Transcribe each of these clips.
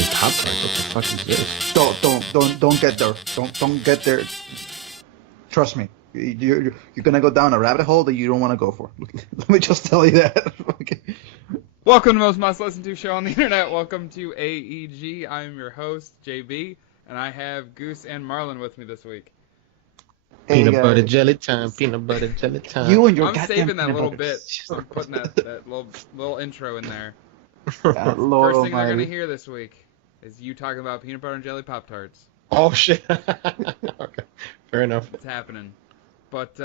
jelly pop tart. What the fuck is this? Don't get there. Don't get there. Trust me. You're gonna go down a rabbit hole that you don't want to go for. Let me just tell you that. Okay. Welcome to the most must listen to show on the internet. Welcome to AEG. I am your host, JB, and I have Goose and Marlon with me this week. Hey, Peanut butter guys. jelly time. Peanut butter jelly time. You and your I'm goddamn saving that peanut little butter. bit. I'm putting that little intro in there. God, Lord First thing they're Almighty. going to hear this week is you talking about peanut butter and jelly Pop-Tarts. Oh shit. Okay, fair enough. It's happening. But,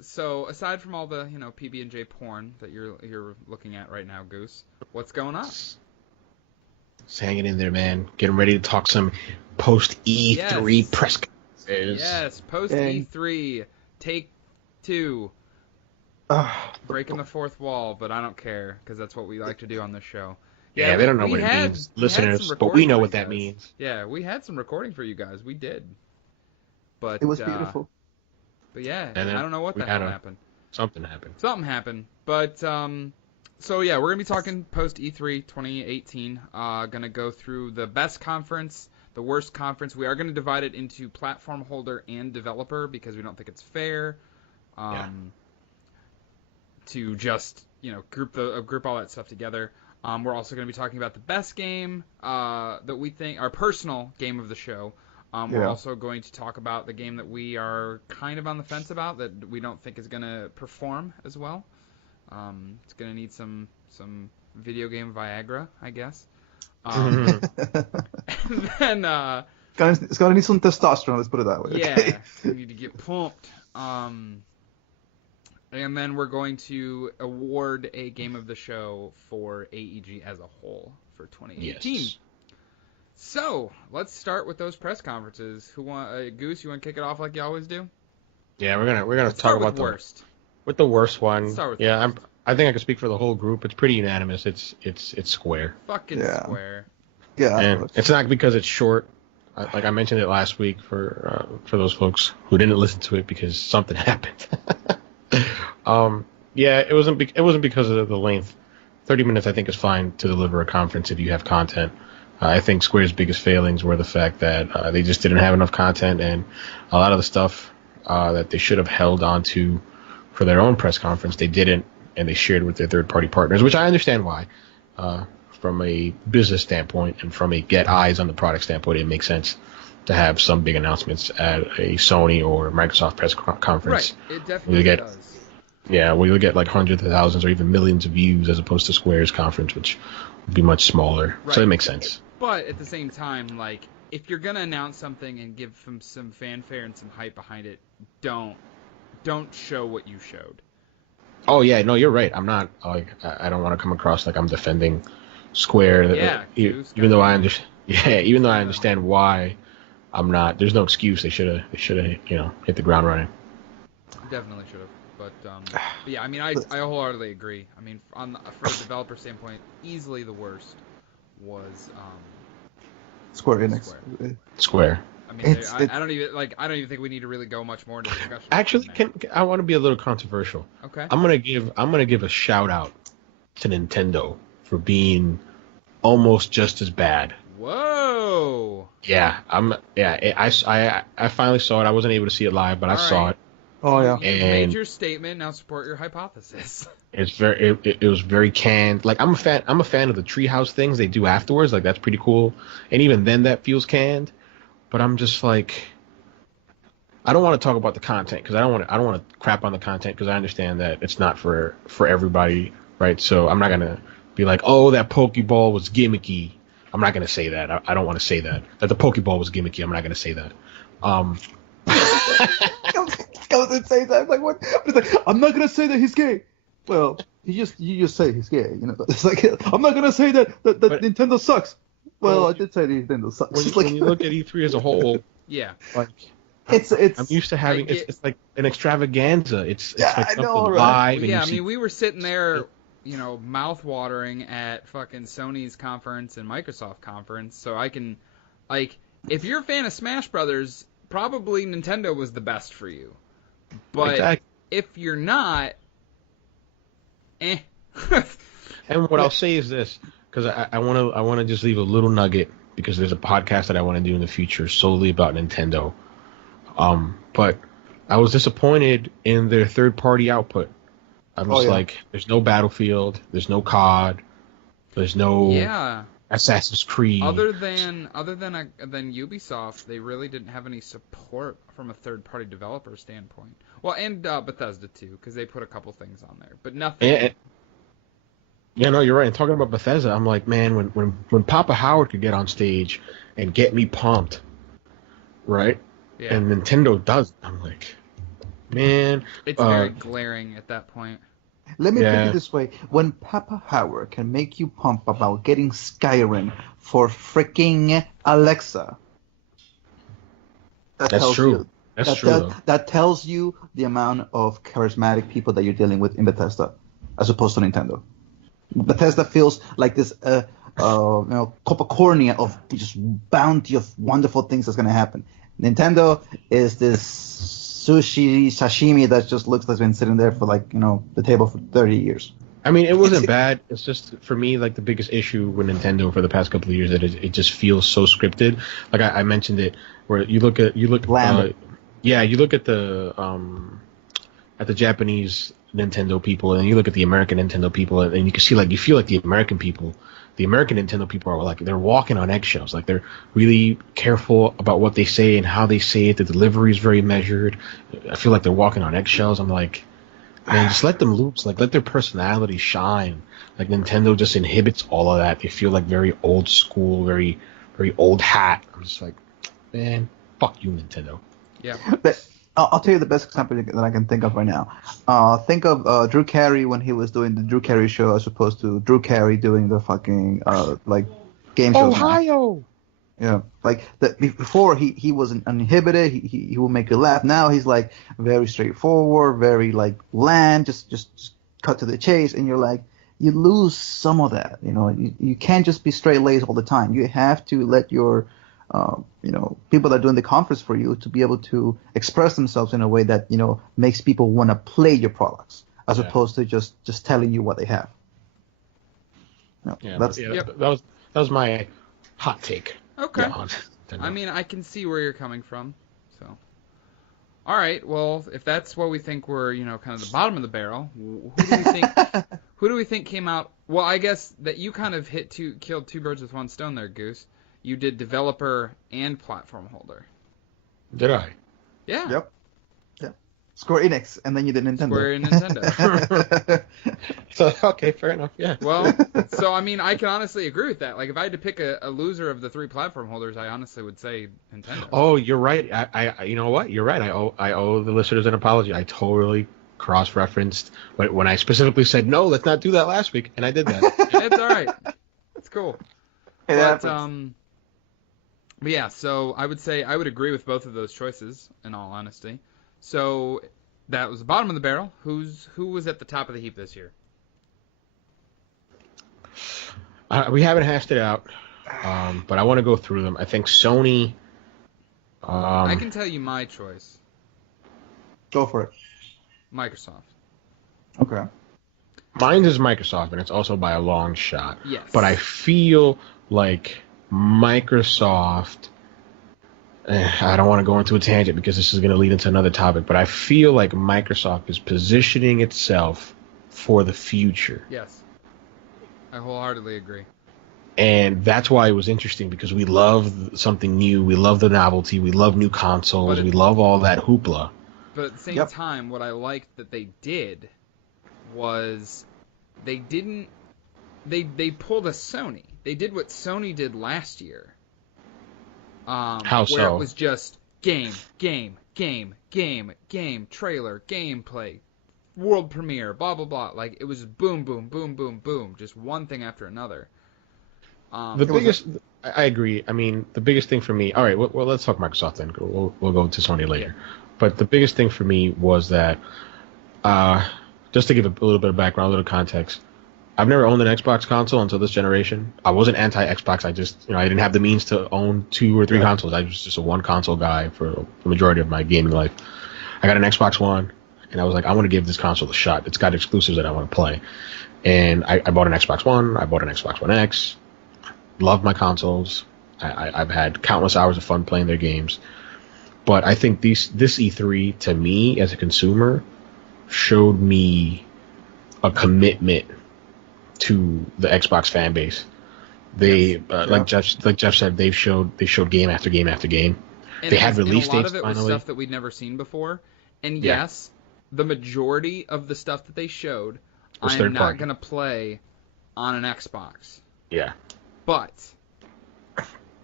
so, aside from all the, PB&J porn that you're looking at right now, Goose, what's going on? Just hanging in there, man. Getting ready to talk some post E3 Yes. press conferences. Yes, post Dang. E3, take 2. Ah, Breaking the fourth wall, but I don't care, because that's what we like to do on this show. Yeah, they don't know we what it had- means, we had some listeners, but recording we know for what you that guys. means. Yeah, we had some recording for you guys. We did. But it was beautiful. But yeah, And then I don't know what we the hell had a- happened. Something happened. Something happened. But, so yeah, we're going to be talking post E3 2018. Going to go through the best conference, the worst conference. We are going to divide it into platform holder and developer because we don't think it's fair. To just group all that stuff together. We're also going to be talking about the best game that we think our personal game of the show. We're Yeah. also going to talk about the game that we are kind of on the fence about that we don't think is going to perform as well. It's going to need some video game Viagra, I guess. And then It's gotta need some testosterone. Let's put it that way. Okay? yeah, we need to get pumped. And then we're going to award a game of the show for AEG as a whole for 2018. Yes. So let's start with those press conferences. Goose? You want to kick it off like you always do? Yeah, we're gonna Let's talk start about with worst. the worst one. Start with Yeah, worst. I think I can speak for the whole group. It's pretty unanimous. It's Square. Fucking Yeah. Square. Yeah. And it's not because it's short. Like I mentioned it last week for those folks who didn't listen to it because something happened. Yeah, it wasn't because of the length. 30 minutes I think is fine to deliver a conference if you have content. I think Square's biggest failings were the fact that they just didn't have enough content, and a lot of the stuff that they should have held on to for their own press conference, they didn't, and they shared with their third-party partners, which I understand why. From a business standpoint and from a get eyes on the product standpoint, it makes sense to have some big announcements at a Sony or Microsoft press conference. Right. It definitely get- does. Yeah, where you'll get like hundreds of thousands or even millions of views as opposed to Square's conference, which would be much smaller. Right. So it makes sense. But at the same time, like, if you're gonna announce something and give them some fanfare and some hype behind it, don't show what you showed. Oh yeah, no, you're right. I'm not like I don't want to come across like I'm defending Square. Yeah, even though I understand. Yeah, even though I understand why, I'm not. There's no excuse. They should have hit the ground running. Definitely should have. But yeah, I mean, I wholeheartedly agree. I mean, from a developer standpoint, easily the worst was Square Enix. Square. Square. I mean, I don't even think we need to really go much more into discussion. Actually, on that. I want to be a little controversial. Okay. I'm gonna give a shout out to Nintendo for being almost just as bad. Whoa. Yeah, I finally saw it. I wasn't able to see it live, but I All saw right. it. Oh yeah. You made And- your statement. Now support your hypothesis. It was very canned. Like I'm a fan of the treehouse things they do afterwards. Like that's pretty cool. And even then that feels canned. But I'm just like, I don't want to talk about the content because I don't want to crap on the content because I understand that it's not for everybody, right? So I'm not gonna be like, oh, that Pokeball was gimmicky. I'm not gonna say that. I don't want to say that the Pokeball was gimmicky. I'm not gonna say that. Goes and say that. Like what? It's like, I'm not gonna say that he's gay. Well, you just say he's gay. It's like I'm not gonna say that But- Nintendo sucks. Well, Well, I did say that Nintendo sucks. When, It's like, when you look at E3 as a whole, Yeah. like it's I'm used to having I get- it's like an extravaganza. It's Yeah, like I something know, right? live. and Yeah, you I see- mean, we were sitting there, mouth-watering at fucking Sony's conference and Microsoft conference, so I can, like, if you're a fan of Smash Brothers, probably Nintendo was the best for you. But Exactly. if you're not, And what I'll say is this, because I want to just leave a little nugget because there's a podcast that I want to do in the future solely about Nintendo. But I was disappointed in their third-party output. I'm just like, there's no Battlefield, there's no COD, there's no Assassin's Creed. Other than Ubisoft, they really didn't have any support from a third-party developer standpoint. Well, and Bethesda too, because they put a couple things on there, but nothing. Yeah, no, you're right. And talking about Bethesda, I'm like, man, when Papa Howard could get on stage and get me pumped, right? Yeah. And Nintendo does, I'm like, man. It's very glaring at that point. Let me put it this way. When Papa Howard can make you pump about getting Skyrim for freaking Alexa, that's true. That's true. That tells you the amount of charismatic people that you're dealing with in Bethesda, as opposed to Nintendo. Bethesda feels like this, Copacornia of just bounty of wonderful things that's going to happen. Nintendo is this sushi sashimi that just looks like it's been sitting there for the table for 30 years. I mean, it wasn't bad. It's just, for me, like, the biggest issue with Nintendo for the past couple of years that it just feels so scripted. Like I mentioned it, where you look at you look at the Japanese Nintendo people, and you look at the American Nintendo people, and you can see, like, you feel like the American Nintendo people are like, they're walking on eggshells. Like, they're really careful about what they say and how they say it. The delivery is very measured. I feel like they're walking on eggshells. I'm like, man, just let them loose. Like, let their personality shine. Like, Nintendo just inhibits all of that. They feel like very old school, very, very old hat. I'm just like, man, fuck you, Nintendo. Yeah. But I'll tell you the best example that I can think of right now. Think of Drew Carey when he was doing the Drew Carey show, as opposed to Drew Carey doing the fucking game shows. Ohio. Yeah, before he was uninhibited. He will make you laugh. Now he's like very straightforward, very like bland, just cut to the chase, and you're like, you lose some of that. You can't just be straight laced all the time. You have to let your people that are doing the conference for you to be able to express themselves in a way that, makes people want to play your products, as opposed to just telling you what they have. That was my hot take. Okay. I mean, I can see where you're coming from. So, all right. Well, if that's what we think we're, kind of the bottom of the barrel, who do we think came out? Well, I guess that you kind of killed two birds with one stone there, Goose. You did developer and platform holder. Did I? Yeah. Yep. Yeah. Square Enix, and then you did Nintendo. Square and Nintendo. So, okay, fair enough. Yeah. Well, so I mean, I can honestly agree with that. Like, if I had to pick a loser of the three platform holders, I honestly would say Nintendo. Oh, you're right. I you know what? You're right. I owe the listeners an apology. I totally cross-referenced when I specifically said no. Let's not do that last week, and I did that. It's all right. It's cool. But yeah, so I would say I would agree with both of those choices, in all honesty. So that was the bottom of the barrel. Who was at the top of the heap this year? We haven't hashed it out, but I want to go through them. I think Sony. I can tell you my choice. Go for it. Microsoft. Okay. Mine is Microsoft, and it's also by a long shot. Yes. But I feel like Microsoft, I don't want to go into a tangent because this is going to lead into another topic, but I feel like Microsoft is positioning itself for the future. Yes. I wholeheartedly agree. And that's why it was interesting, because we love something new, we love the novelty, we love new consoles, we love all that hoopla. But at the same time, what I liked that they did was they didn't... They pulled a Sony. They did what Sony did last year. How so? Where it was just game, trailer, gameplay, world premiere, blah, blah, blah. Like, it was boom, boom, boom, boom, boom. Just one thing after another. I agree. I mean, the biggest thing for me... All right, well, let's talk Microsoft then. We'll go to Sony later. But the biggest thing for me was that, just to give a little bit of background, a little context, I've never owned an Xbox console until this generation. I wasn't anti-Xbox. I just, I didn't have the means to own 2 or 3 consoles. I was just a one console guy for the majority of my gaming life. I got an Xbox One, and I was like, I want to give this console a shot. It's got exclusives that I want to play. And I bought an Xbox One. I bought an Xbox One X. Loved my consoles. I've had countless hours of fun playing their games. But I think this E3 to me as a consumer showed me a commitment to the Xbox fan base. They like Jeff said, they showed game after game after game. And they had release and a lot dates of it finally. was stuff that we'd never seen before. And Yeah. yes, the majority of the stuff that they showed, Was I am third not party. going to play on an Xbox. Yeah. But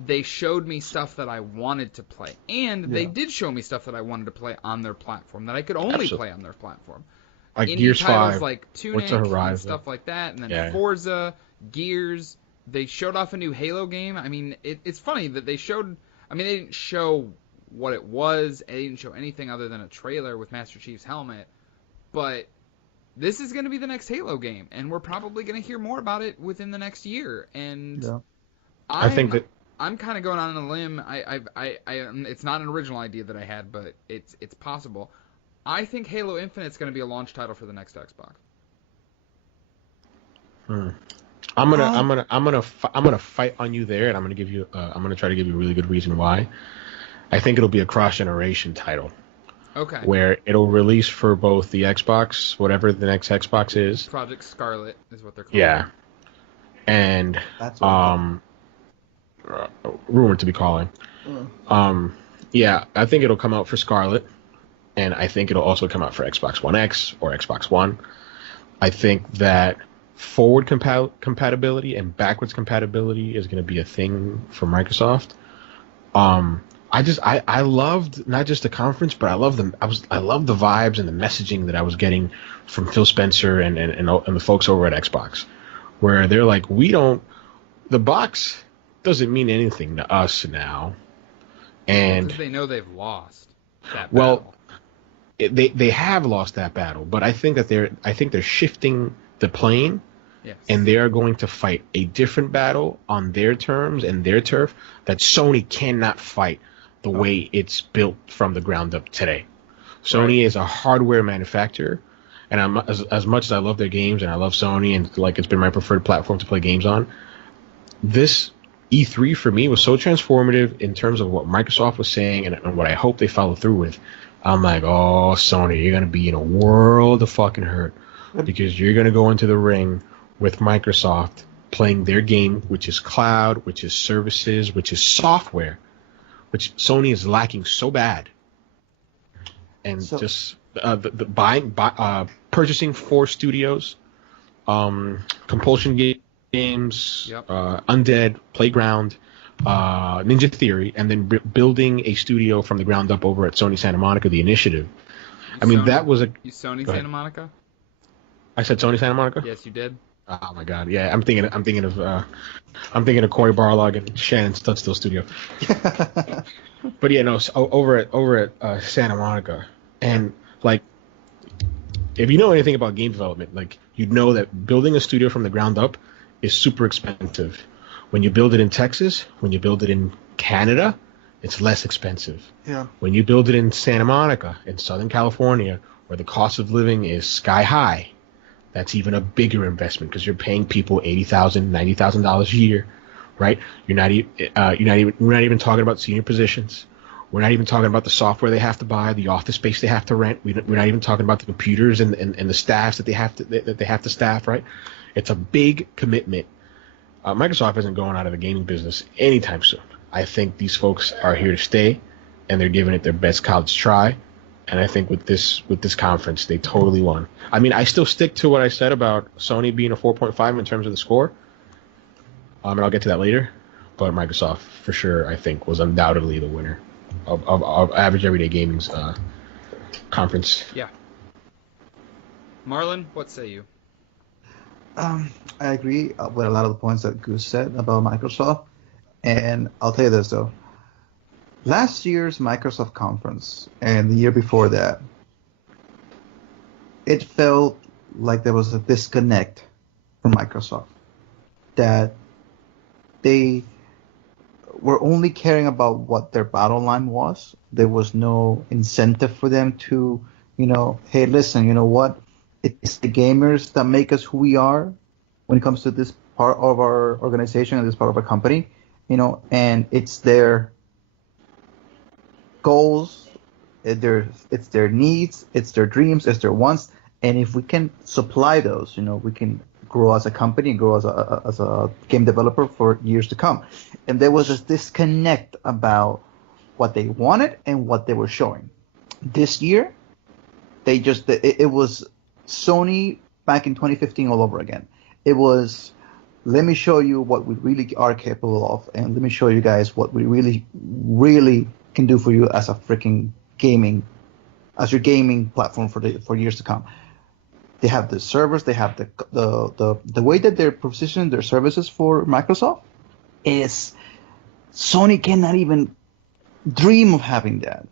they showed me stuff that I wanted to play. And they did show me stuff that I wanted to play on their platform, that I could only play on their platform. Like Indie Gears titles 5, like Tunic Forza Horizon. and stuff like that. And then Forza, Gears. They showed off a new Halo game. I mean, it's funny that they showed... I mean, they didn't show what it was. They didn't show anything other than a trailer with Master Chief's helmet. But this is going to be the next Halo game, and we're probably going to hear more about it within the next year. And I think that I'm kind of going on a limb. It's not an original idea that I had, but it's possible. I think Halo Infinite's going to be a launch title for the next Xbox. I'm gonna fight on you there, and I'm gonna try to give you a really good reason why. I think it'll be a cross-generation title. Okay. Where it'll release for both the Xbox, whatever the next Xbox is. Project Scarlet is what they're calling Yeah. And rumored to be calling. Yeah, I think it'll come out for Scarlet, and I think it'll also come out for Xbox One X or Xbox One. I think that forward compatibility and backwards compatibility is going to be a thing for Microsoft. I loved not just the conference, but I loved the vibes and the messaging that I was getting from Phil Spencer and the folks over at Xbox, where they're like, the box doesn't mean anything to us now, and because they know they've lost that battle. Well, they have lost that battle, but I think they're shifting the plane. Yes. And they are going to fight a different battle on their terms and their turf that Sony cannot fight the way it's built from the ground up today. Sony is a hardware manufacturer, and I'm as much as I love their games and I love Sony and like it's been my preferred platform to play games on, this E3 for me was so transformative in terms of what Microsoft was saying and what I hope they follow through with. I'm like, oh, Sony, you're going to be in a world of fucking hurt because you're going to go into the ring with Microsoft playing their game, which is cloud, which is services, which is software, which Sony is lacking so bad. And purchasing 4 studios, Compulsion Games, Undead, Playground, Ninja Theory, and then building a studio from the ground up over at Sony Santa Monica, the Initiative. That was a... You Sony Santa Monica? I said Sony Santa Monica? Yes, you did. Oh my God! Yeah, I'm thinking of Corey Barlog and Shannon Studstill Studio. But yeah, no, over at Santa Monica, and like, if you know anything about game development, like you'd know that building a studio from the ground up is super expensive. When you build it in Texas, when you build it in Canada, it's less expensive. Yeah. When you build it in Santa Monica, in Southern California, where the cost of living is sky high, that's even a bigger investment because you're paying people $80,000, $90,000 a year, right? We're not even talking about senior positions. We're not even talking about the software they have to buy, the office space they have to rent. We're not even talking about the computers and the staffs that they have to staff, right? It's a big commitment. Microsoft isn't going out of the gaming business anytime soon. I think these folks are here to stay, and they're giving it their best college try. And I think with this conference, they totally won. I mean, I still stick to what I said about Sony being a 4.5 in terms of the score. And I'll get to that later. But Microsoft, for sure, I think, was undoubtedly the winner of Average Everyday Gaming's conference. Yeah. Marlon, what say you? I agree with a lot of the points that Goose said about Microsoft. And I'll tell you this, though. Last year's Microsoft conference and the year before that, it felt like there was a disconnect from Microsoft. That they were only caring about what their bottom line was. There was no incentive for them to, hey, listen, you know what? It's the gamers that make us who we are when it comes to this part of our organization and this part of our company. and it's their goals, it's their needs, it's their dreams, it's their wants, and if we can supply those, we can grow as a company and grow as a game developer for years to come. And there was this disconnect about what they wanted and what they were showing. This year, it was Sony back in 2015 all over again. It was, let me show you what we really are capable of, and let me show you guys what we really, really can do for you as a freaking as your gaming platform for years to come. They have the servers, they have the way that they're positioning their services for Microsoft is Sony cannot even dream of having that.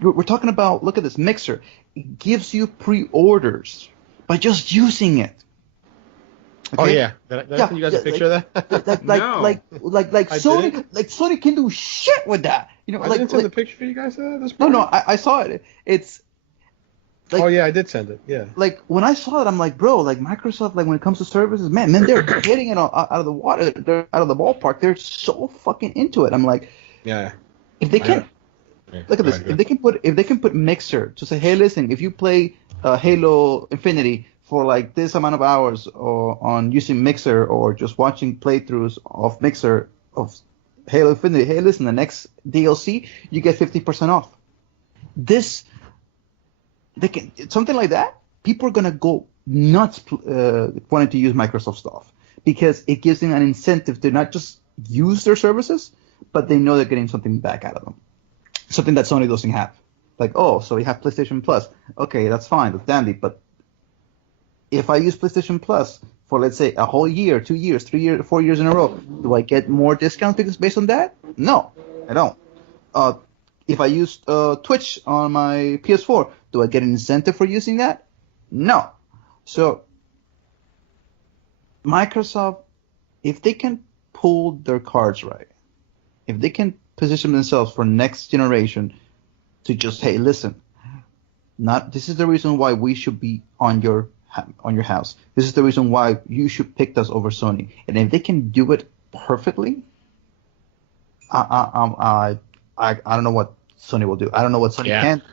We're talking about, look at this Mixer. It gives you pre-orders by just using it. Okay? Oh yeah, did I send you guys a picture of that? No. Sony can do shit with that. I didn't send the picture to you guys. No, I saw it. It's. Oh yeah, I did send it. Yeah. Like when I saw it, I'm like, bro, like Microsoft, like when it comes to services, man, they're getting it out of the water, they're out of the ballpark. They're so fucking into it. I'm like, yeah. If they can, look at this. If they can put Mixer to say, hey, listen, if you play Halo Infinity for like this amount of hours, or on using Mixer, or just watching playthroughs of Mixer of Halo Infinity, hey, listen, the next DLC you get 50% off. Something like that. People are gonna go nuts wanting to use Microsoft stuff because it gives them an incentive to not just use their services, but they know they're getting something back out of them. Something that Sony doesn't have. Like, oh, so we have PlayStation Plus. Okay, that's fine, that's dandy. But if I use PlayStation Plus for, let's say, a whole year, 2 years, 3 years, 4 years in a row, do I get more discounts based on that? No, I don't. If I use Twitch on my PS4, do I get an incentive for using that? No. So Microsoft, if they can pull their cards right, if they can position themselves for next generation to just, hey, listen, this is the reason why we should be on your house. This is the reason why you should pick us over Sony. And if they can do it perfectly, I don't know what Sony will do. I don't know what Sony can do.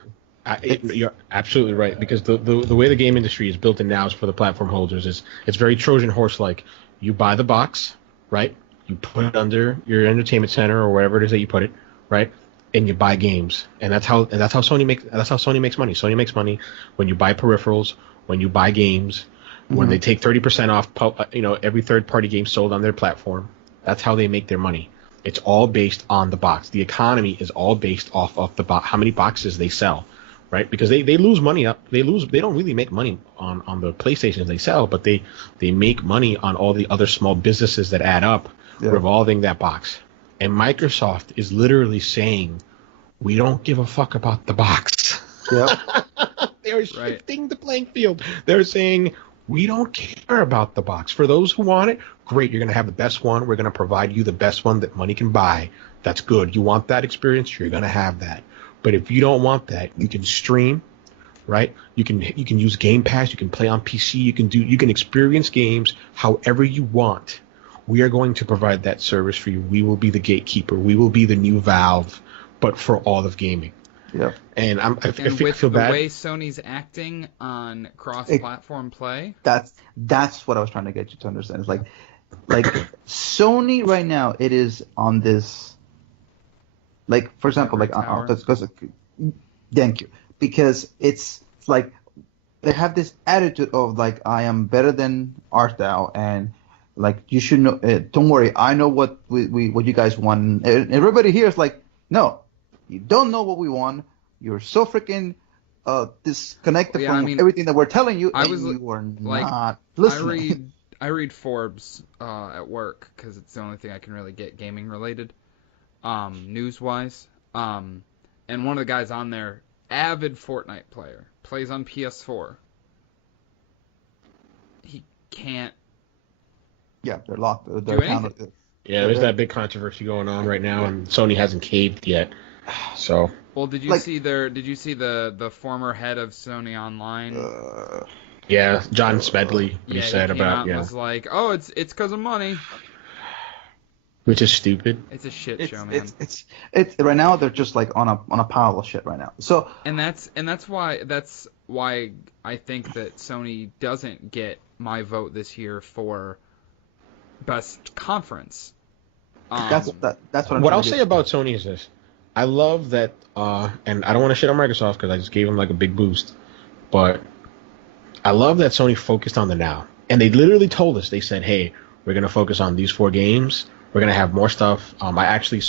You're absolutely right, because the way the game industry is built in now is for the platform holders. It's very Trojan horse like. You buy the box, right? You put it under your entertainment center or wherever it is that you put it, right? And you buy games, and that's how Sony makes money. Sony makes money when you buy peripherals, when you buy games, when they take 30% off, every third-party game sold on their platform. That's how they make their money. It's all based on the box. The economy is all based off of how many boxes they sell, right? Because they lose money up. They don't really make money on the PlayStations they sell, but they make money on all the other small businesses that add up revolving that box. And Microsoft is literally saying, we don't give a fuck about the box. Yeah. They're shifting the playing field. They're saying, we don't care about the box. For those who want it, great. You're going to have the best one. We're going to provide you the best one that money can buy. That's good. You want that experience? You're going to have that. But if you don't want that, you can stream, right? You can use Game Pass. You can play on PC. You can experience games however you want. We are going to provide that service for you. We will be the gatekeeper. We will be the new Valve, but for all of gaming. Yeah. And I with feel bad. The way Sony's acting on cross-platform play. That's what I was trying to get you to understand. It's like Sony right now, it is on this. Like, for example, thank you, because it's like they have this attitude of like, I am better than art thou, and like you should know. Don't worry, I know what what you guys want. And everybody here is like, no, you don't know what we want. You're so freaking disconnected from everything that we're telling you, and you are not listening. I read Forbes at work because it's the only thing I can really get gaming related, news-wise. And one of the guys on there, avid Fortnite player, plays on PS4. He can't. Yeah, they're locked. There's that big controversy going on right now, and Sony hasn't caved yet. So. Well, did you see the former head of Sony Online Yeah, John Smedley, what he Yeah, he said came about out and was like, "Oh, it's because of money." which is stupid. It's a shit It's show, man. it's right now they're just like on a pile of shit right now. So And that's why I think that Sony doesn't get my vote this year for best conference. that's Um, that's what I'm What trying I'll to say get. about Sony is this: I love that, and I don't want to shit on Microsoft because I just gave them like a big boost, but I love that Sony focused on the now, and they literally told us. They said, "Hey, we're gonna focus on these 4 games. We're gonna have more stuff." I actually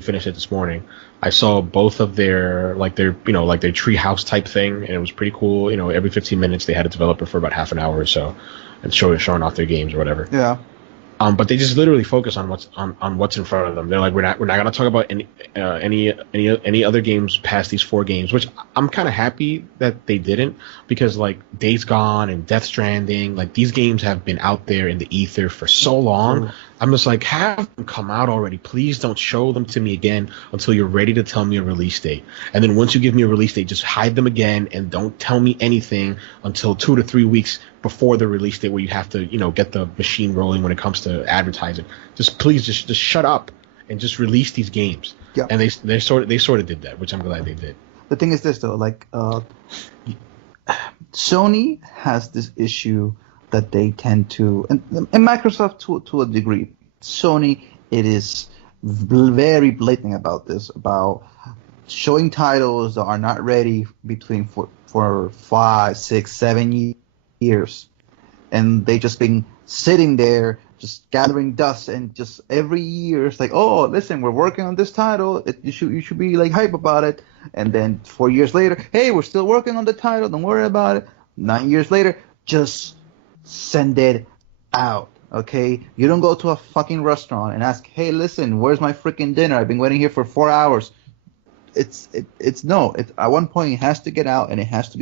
finished it this morning. I saw both of their treehouse type thing, and it was pretty cool. Every 15 minutes they had a developer for about half an hour or so, and showing off their games or whatever. Yeah. But they just literally focus on what's in front of them. They're like, we're not gonna talk about any other games past these 4 games, which I'm kind of happy that they didn't, because like Days Gone and Death Stranding, like these games have been out there in the ether for so long. I'm just like, have them come out already. Please don't show them to me again until you're ready to tell me a release date. And then once you give me a release date, just hide them again and don't tell me anything until 2 to 3 weeks before the release date, where you have to, get the machine rolling when it comes to advertising. Please just shut up and just release these games. Yeah. And they sort of did that, which I'm glad they did. The thing is this though, like Sony has this issue that they tend to, and Microsoft to a degree. Sony, it is very blatant about this, about showing titles that are not ready between for 5, 6, 7 years, and they just been sitting there just gathering dust, and just every year it's like, oh, listen, we're working on this title, you should be like hype about it, and then 4 years later, hey, we're still working on the title, don't worry about it. 9 years later, just send it out. Okay, you don't go to a fucking restaurant and ask, hey, listen, where's my freaking dinner? I've been waiting here for 4 hours. It's at one point it has to get out, and it has to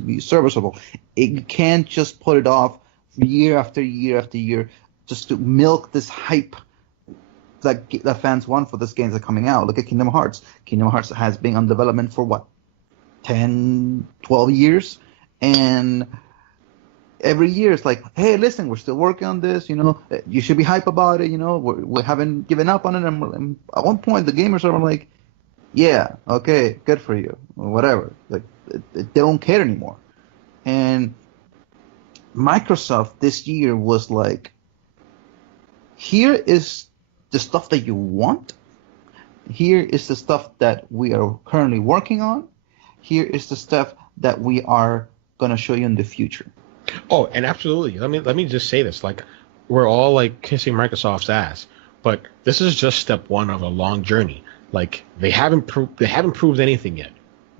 be serviceable. You can't just put it off year after year after year just to milk this hype that fans want for this games that are coming out. Look at Kingdom Hearts. Kingdom Hearts has been on development for what, 10, 12 years, and every year it's like, hey, listen, we're still working on this, you should be hype about it, we haven't given up on it. And at one point the gamers are like, yeah, okay, good for you, or whatever. Like, they don't care anymore. And Microsoft this year was like, here is the stuff that you want. Here is the stuff that we are currently working on. Here is the stuff that we are going to show you in the future. Oh, and absolutely. Let me just say this. Like, we're all like kissing Microsoft's ass, but this is just step one of a long journey. Like, they haven't proved anything yet.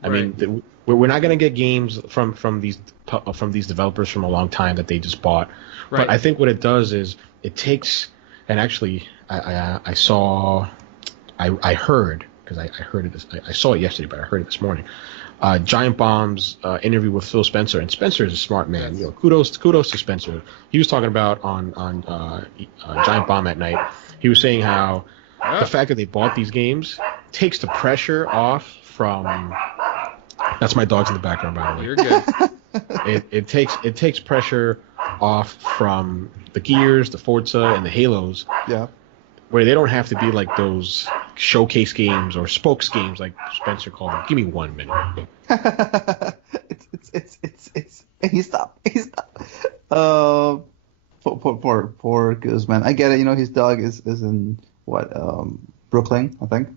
I mean, we're not going to get games from these developers from a long time that they just bought. Right. But I think what it does is it takes, and actually I heard, because I heard it I saw it yesterday, but I heard it this morning. Giant Bomb's interview with Phil Spencer, and Spencer is a smart man. Kudos to Spencer. He was talking about on Giant Bomb at Night. He was saying how the fact that they bought these games takes the pressure off from. That's my dogs in the background, by the way. You're good. It takes pressure off from the Gears, the Forza, and the Halos. Yeah. Where they don't have to be like those showcase games or spokes games, like Spencer called them. Give me 1 minute. It's he stopped. Poor Guzman. I get it. His dog is in what, Brooklyn, I think.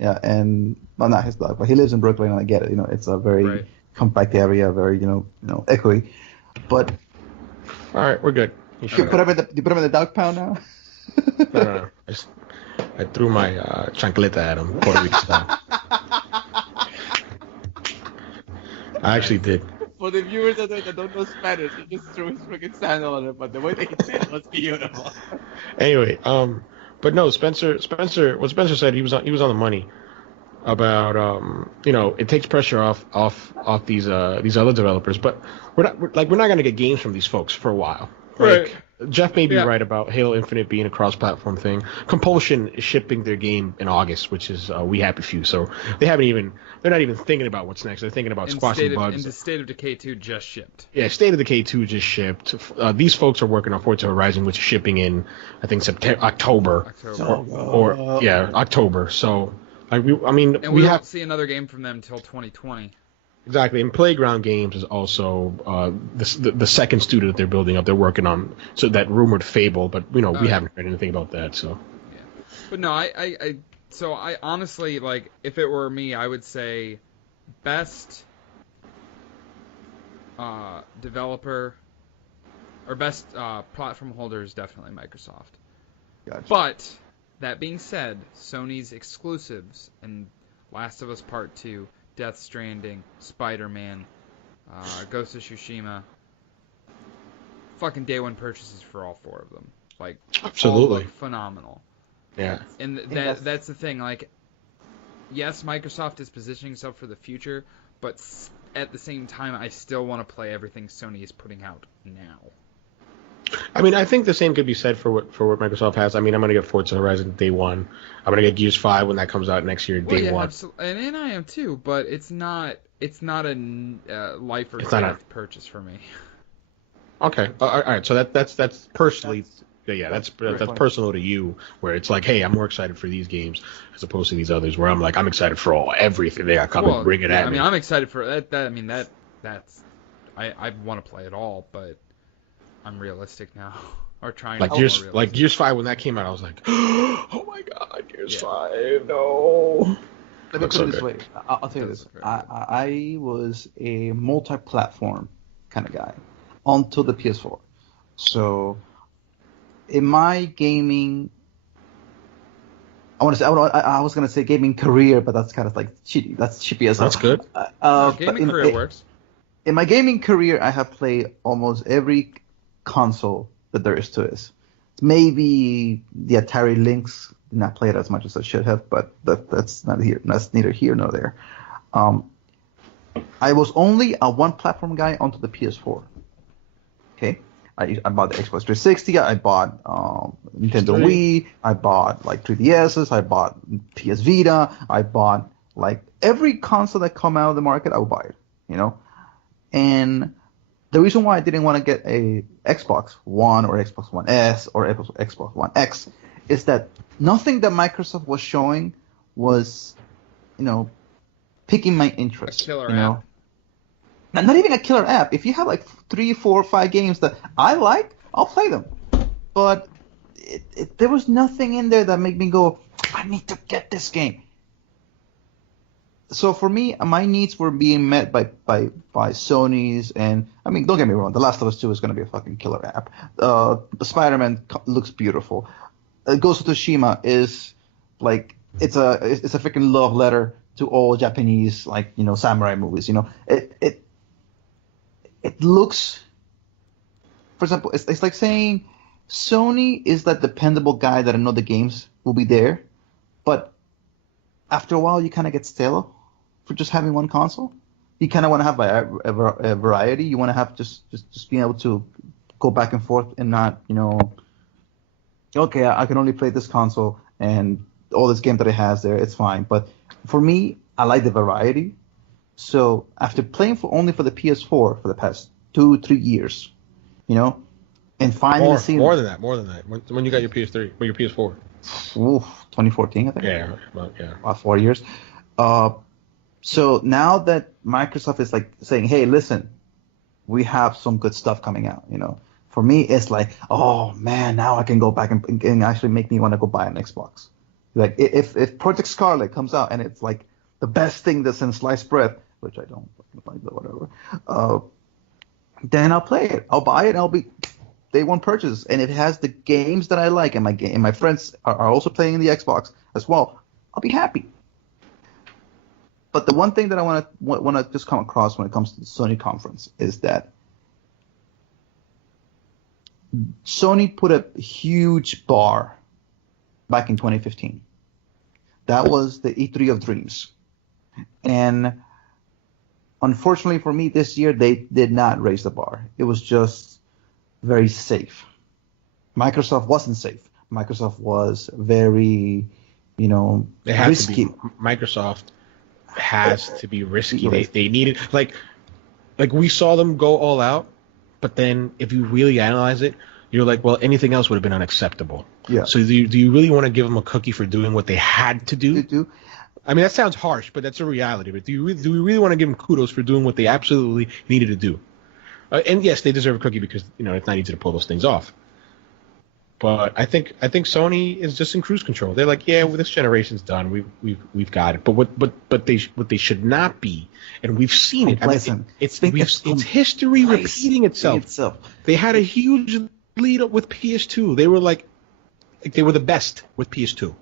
Yeah, and well, not his dog, but he lives in Brooklyn, and I get it. It's a very compact area, very echoey. But all right, we're good. You put him in the dog pound now. No. I threw my chancleta at him, Puerto Rican style. I actually did. For the viewers that don't know Spanish, he just threw his freaking sandal on it, but the way they said it was beautiful. Anyway, but no, Spencer. What Spencer said, he was on the money about it takes pressure off these other developers, but we're not going to get games from these folks for a while. Like Jeff may be Yeah. right about Halo Infinite being a cross-platform thing. Compulsion is shipping their game in August, which is We Happy Few. So they're not even thinking about what's next. They're thinking about squashing bugs. And State of Decay 2 just shipped. Yeah, State of Decay 2 just shipped. These folks are working on Forza Horizon, which is shipping in, I think, October. October. So, like, we won't see another game from them until 2020. Exactly, and Playground Games is also the second studio that they're building up. They're working on that rumored Fable, but we haven't heard anything about that. So, yeah, but no, I honestly, like, if it were me, I would say best developer or best platform holder is definitely Microsoft. Gotcha. But that being said, Sony's exclusives and Last of Us Part 2, Death Stranding, Spider-Man, Ghost of Tsushima, fucking day one purchases for all four of them. Like, absolutely all look phenomenal. Yeah. And that's the thing. Like, yes, Microsoft is positioning itself for the future, but at the same time, I still want to play everything Sony is putting out now. I mean, I think the same could be said for what Microsoft has. I mean, I'm going to get Forza Horizon day one. I'm going to get Gears 5 when that comes out next year, day one. Absolutely. And I am too, but it's not a life or death purchase for me. Okay. All right. So that's personally, that's personal to you, where it's like, hey, I'm more excited for these games as opposed to these others, where I'm like, I'm excited for everything they got coming. Bring it at me. I mean, I'm excited for that. I want to play it all, but I'm realistic now, or trying to be more realistic. Like Gears 5 when that came out, I was like, oh my god, Gears 5, no. Let me put it this way. I'll tell you this. I was a multi-platform kind of guy until the PS4. So in my gaming, I was gonna say gaming career, but that's kind of like cheating. That's cheapy as hell. That's good. Gaming career works. In my gaming career, I have played almost every console that there is to it. Maybe the Atari Lynx, did not play it as much as I should have, but that's neither here nor there. I was only a one platform guy onto the PS4. Okay, I bought the Xbox 360, I bought Nintendo Wii, I bought like 3DSs, I bought PS Vita, I bought like every console that come out of the market, I would buy it, And the reason why I didn't want to get a Xbox One or Xbox One S or Xbox One X is that nothing that Microsoft was showing was, piquing my interest. A killer app. Not even a killer app. If you have like 3, 4, 5 games that I like, I'll play them. But there was nothing in there that made me go, I need to get this game. So for me, my needs were being met by Sony's, and I mean, don't get me wrong, The Last of Us 2 is going to be a fucking killer app. The Spider-Man looks beautiful. Ghost of Tsushima is like it's a freaking love letter to all Japanese samurai movies. It looks, for example, it's like saying Sony is that dependable guy that I know the games will be there, but after a while you kind of get stale for just having one console. You kind of want to have a variety. You want to have just being able to go back and forth and not, okay, I can only play this console and all this game that it has there, it's fine. But for me, I like the variety. So after playing only for the PS4 for the past 2-3 years, and finally seeing more than that. When you got your PS3 or your PS4? 2014, I think. Yeah. About 4 years. So now that Microsoft is like saying, hey, listen, we have some good stuff coming out, For me, it's like, oh man, now I can go back and actually make me want to go buy an Xbox. Like if Project Scarlet comes out and it's like the best thing that's in sliced bread, which I don't like, but whatever, then I'll play it. I'll buy it. I'll be day one purchase. And if it has the games that I like and my friends are also playing in the Xbox as well, I'll be happy. But the one thing that I want to just come across when it comes to the Sony conference is that Sony put a huge bar back in 2015. That was the E3 of dreams. And unfortunately for me, this year they did not raise the bar. It was just very safe. Microsoft wasn't safe. Microsoft was very, They have to risky. be. Microsoft has to be risky. Right. They needed like we saw them go all out, but then if you really analyze it, you're like, well, anything else would have been unacceptable. Yeah. So do you really want to give them a cookie for doing what they had to do? Do. I mean, that sounds harsh, but that's a reality. But do we really want to give them kudos for doing what they absolutely needed to do? And yes, they deserve a cookie because it's not easy to pull those things off. But I think Sony is just in cruise control. They're like, yeah, well, this generation's done. We've got it. But what they should not be, and we've seen it. I mean, it's history repeating itself. They had a huge lead up with PS2. They were like they were the best with PS2,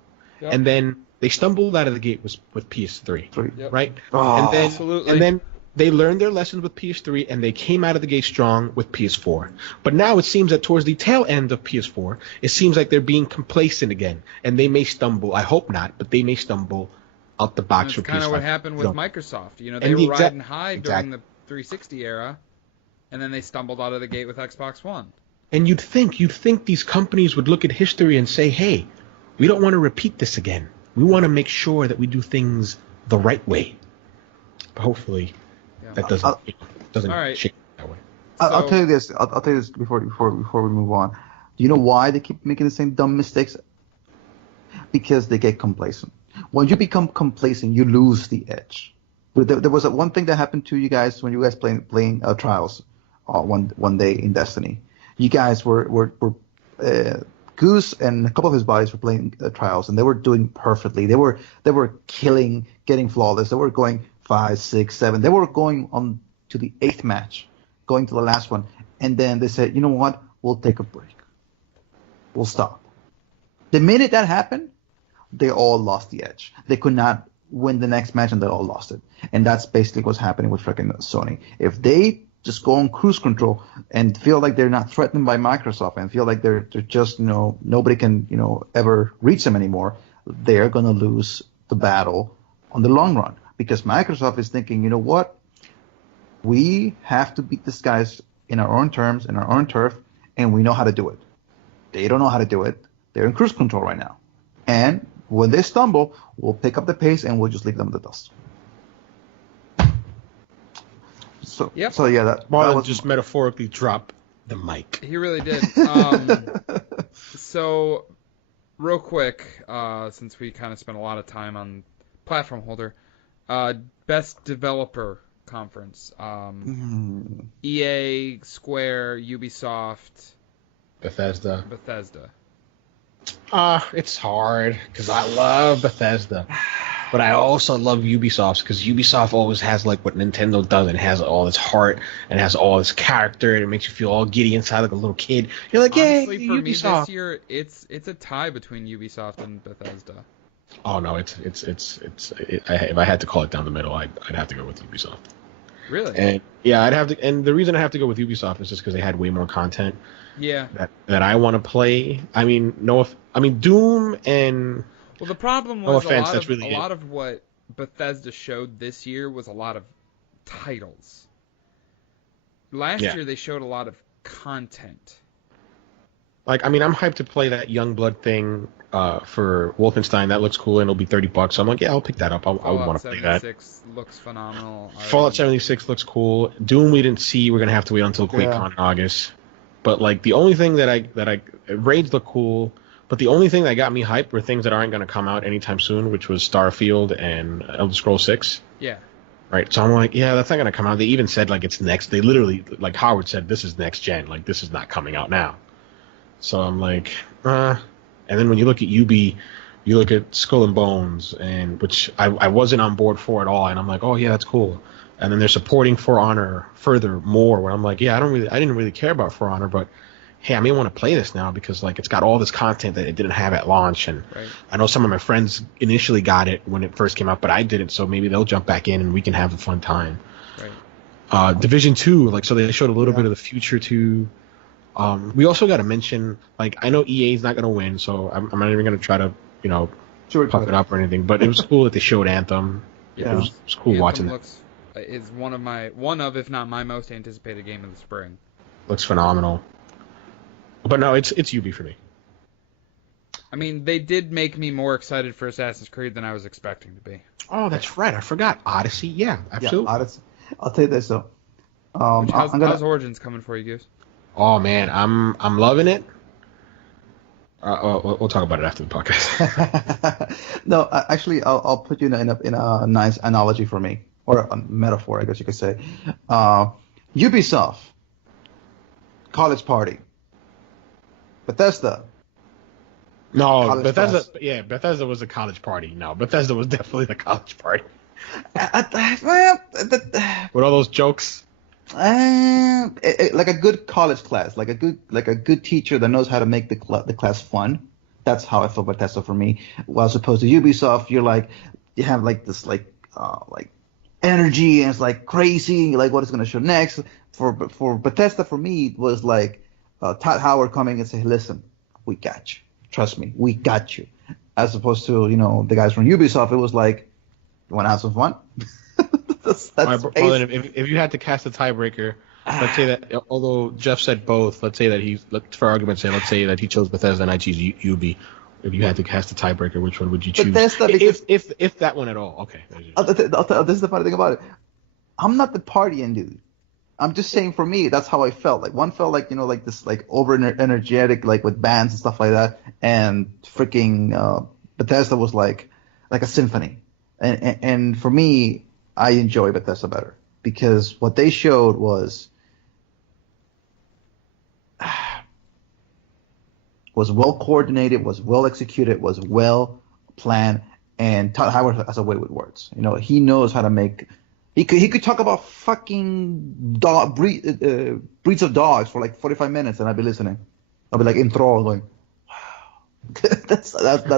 yep. And then they stumbled out of the gate with PS3, yep. right? Oh, absolutely. And then they learned their lessons with PS3, and they came out of the gate strong with PS4. But now it seems that towards the tail end of PS4, it seems like they're being complacent again, and they may stumble. I hope not, but they may stumble out the box for PS5. That's kind of what happened with Microsoft. They were riding high during the 360 era, and then they stumbled out of the gate with Xbox One. And you'd think these companies would look at history and say, hey, we don't want to repeat this again. We want to make sure that we do things the right way. But hopefully that doesn't right. shape that way. I'll tell you this. I'll tell you this before we move on. Do you know why they keep making the same dumb mistakes? Because they get complacent. When you become complacent, you lose the edge. There was one thing that happened to you guys when you guys playing Trials one day in Destiny. You guys were Goose and a couple of his buddies were playing Trials, and they were doing perfectly. They were killing, getting flawless. They were going 5, 6, 7. They were going on to the 8th match, going to the last one, and then they said, you know what? We'll take a break. We'll stop. The minute that happened, they all lost the edge. They could not win the next match, and they all lost it. And that's basically what's happening with freaking Sony. If they just go on cruise control and feel like they're not threatened by Microsoft and feel like they're just, nobody can, ever reach them anymore, they're going to lose the battle on the long run. Because Microsoft is thinking, you know what? We have to beat these guys in our own terms, in our own turf, and we know how to do it. They don't know how to do it. They're in cruise control right now. And when they stumble, we'll pick up the pace and we'll just leave them in the dust. So yeah, that was just metaphorically drop the mic. He really did. So, real quick, since we kind of spent a lot of time on Platform Holder, best developer conference. EA, Square, Ubisoft, Bethesda. It's hard because I love Bethesda. But I also love Ubisoft because Ubisoft always has like what Nintendo does. It has all this heart and has all this character, and it makes you feel all giddy inside like a little kid. You're like, honestly, yay, for Ubisoft. me this year, it's a tie between Ubisoft and Bethesda. Oh no, if I had to call it down the middle, I'd have to go with Ubisoft. Really? And yeah, I'd have to. And the reason I have to go with Ubisoft is just because they had way more content. Yeah. That I want to play. I mean, Doom and. Well, the problem was a lot of what Bethesda showed this year was a lot of titles. Last year they showed a lot of content. Like, I mean, I'm hyped to play that Youngblood thing for Wolfenstein. That looks cool, and it'll be $30. So I'm like, yeah, I'll pick that up. I want to play that. Fallout 76 looks phenomenal. Fallout 76 looks cool. Doom we didn't see. We're gonna have to wait until QuakeCon in August. But like the only thing Raids look cool. But the only thing that got me hyped were things that aren't going to come out anytime soon, which was Starfield and Elder Scrolls 6. Yeah. Right. So I'm like, yeah, that's not going to come out. They even said like it's next. They literally, like Howard said, this is next gen. Like this is not coming out now. So I'm like, And then when you look at Ubi, you look at Skull and Bones, and which I wasn't on board for at all. And I'm like, oh yeah, that's cool. And then they're supporting For Honor furthermore, where I'm like, yeah, I didn't really care about For Honor, but hey, I may want to play this now because like it's got all this content that it didn't have at launch, and I know some of my friends initially got it when it first came out, but I didn't, so maybe they'll jump back in and we can have a fun time. Right. Division 2, like so they showed a little bit of the future too. We also got to mention, like I know EA is not going to win, so I'm not even going to try to pump it up or anything, but it was cool that they showed Anthem. It was cool Anthem watching that. Is one of if not my most anticipated game of the spring. Looks phenomenal. But no, it's Ubi for me. I mean, they did make me more excited for Assassin's Creed than I was expecting to be. Oh, that's right. I forgot. Odyssey. Yeah, absolutely. Yeah, Odyssey. I'll tell you this though. How's Origins coming for you, Goose? Oh man, I'm loving it. We'll talk about it after the podcast. No, actually, I'll put you in a nice analogy for me, or a metaphor, I guess you could say. Ubisoft, college party. Bethesda. No, Bethesda. Class. Yeah, Bethesda was a college party. No, Bethesda was definitely the college party. With all those jokes. Like a good college class, like a good teacher that knows how to make the class fun. That's how I feel Bethesda for me. Well, as opposed to Ubisoft, you have like this like energy and it's like crazy, like what is going to show next. For Bethesda, for me, it was like Todd Howard coming and say, "Listen, we got you. Trust me, we got you." As opposed to the guys from Ubisoft, it was like, "You want to have some fun?" That's well, then if you had to cast a tiebreaker, let's say that although Jeff said both, let's say that for argument's sake, let's say that he chose Bethesda and I choose Ubi. If you had to cast a tiebreaker, which one would you choose? Bethesda, if that one at all, okay. This is the funny thing about it. I'm not the partying dude. I'm just saying for me, that's how I felt. Like one felt like like this like over energetic like with bands and stuff like that, and freaking Bethesda was like a symphony. And for me, I enjoy Bethesda better because what they showed was well coordinated, was well executed, was well planned, and Todd Howard has a way with words. He knows how to make. He could talk about fucking breeds of dogs for like 45 minutes, and I'd be listening. I'll be like enthralled, going, wow. That's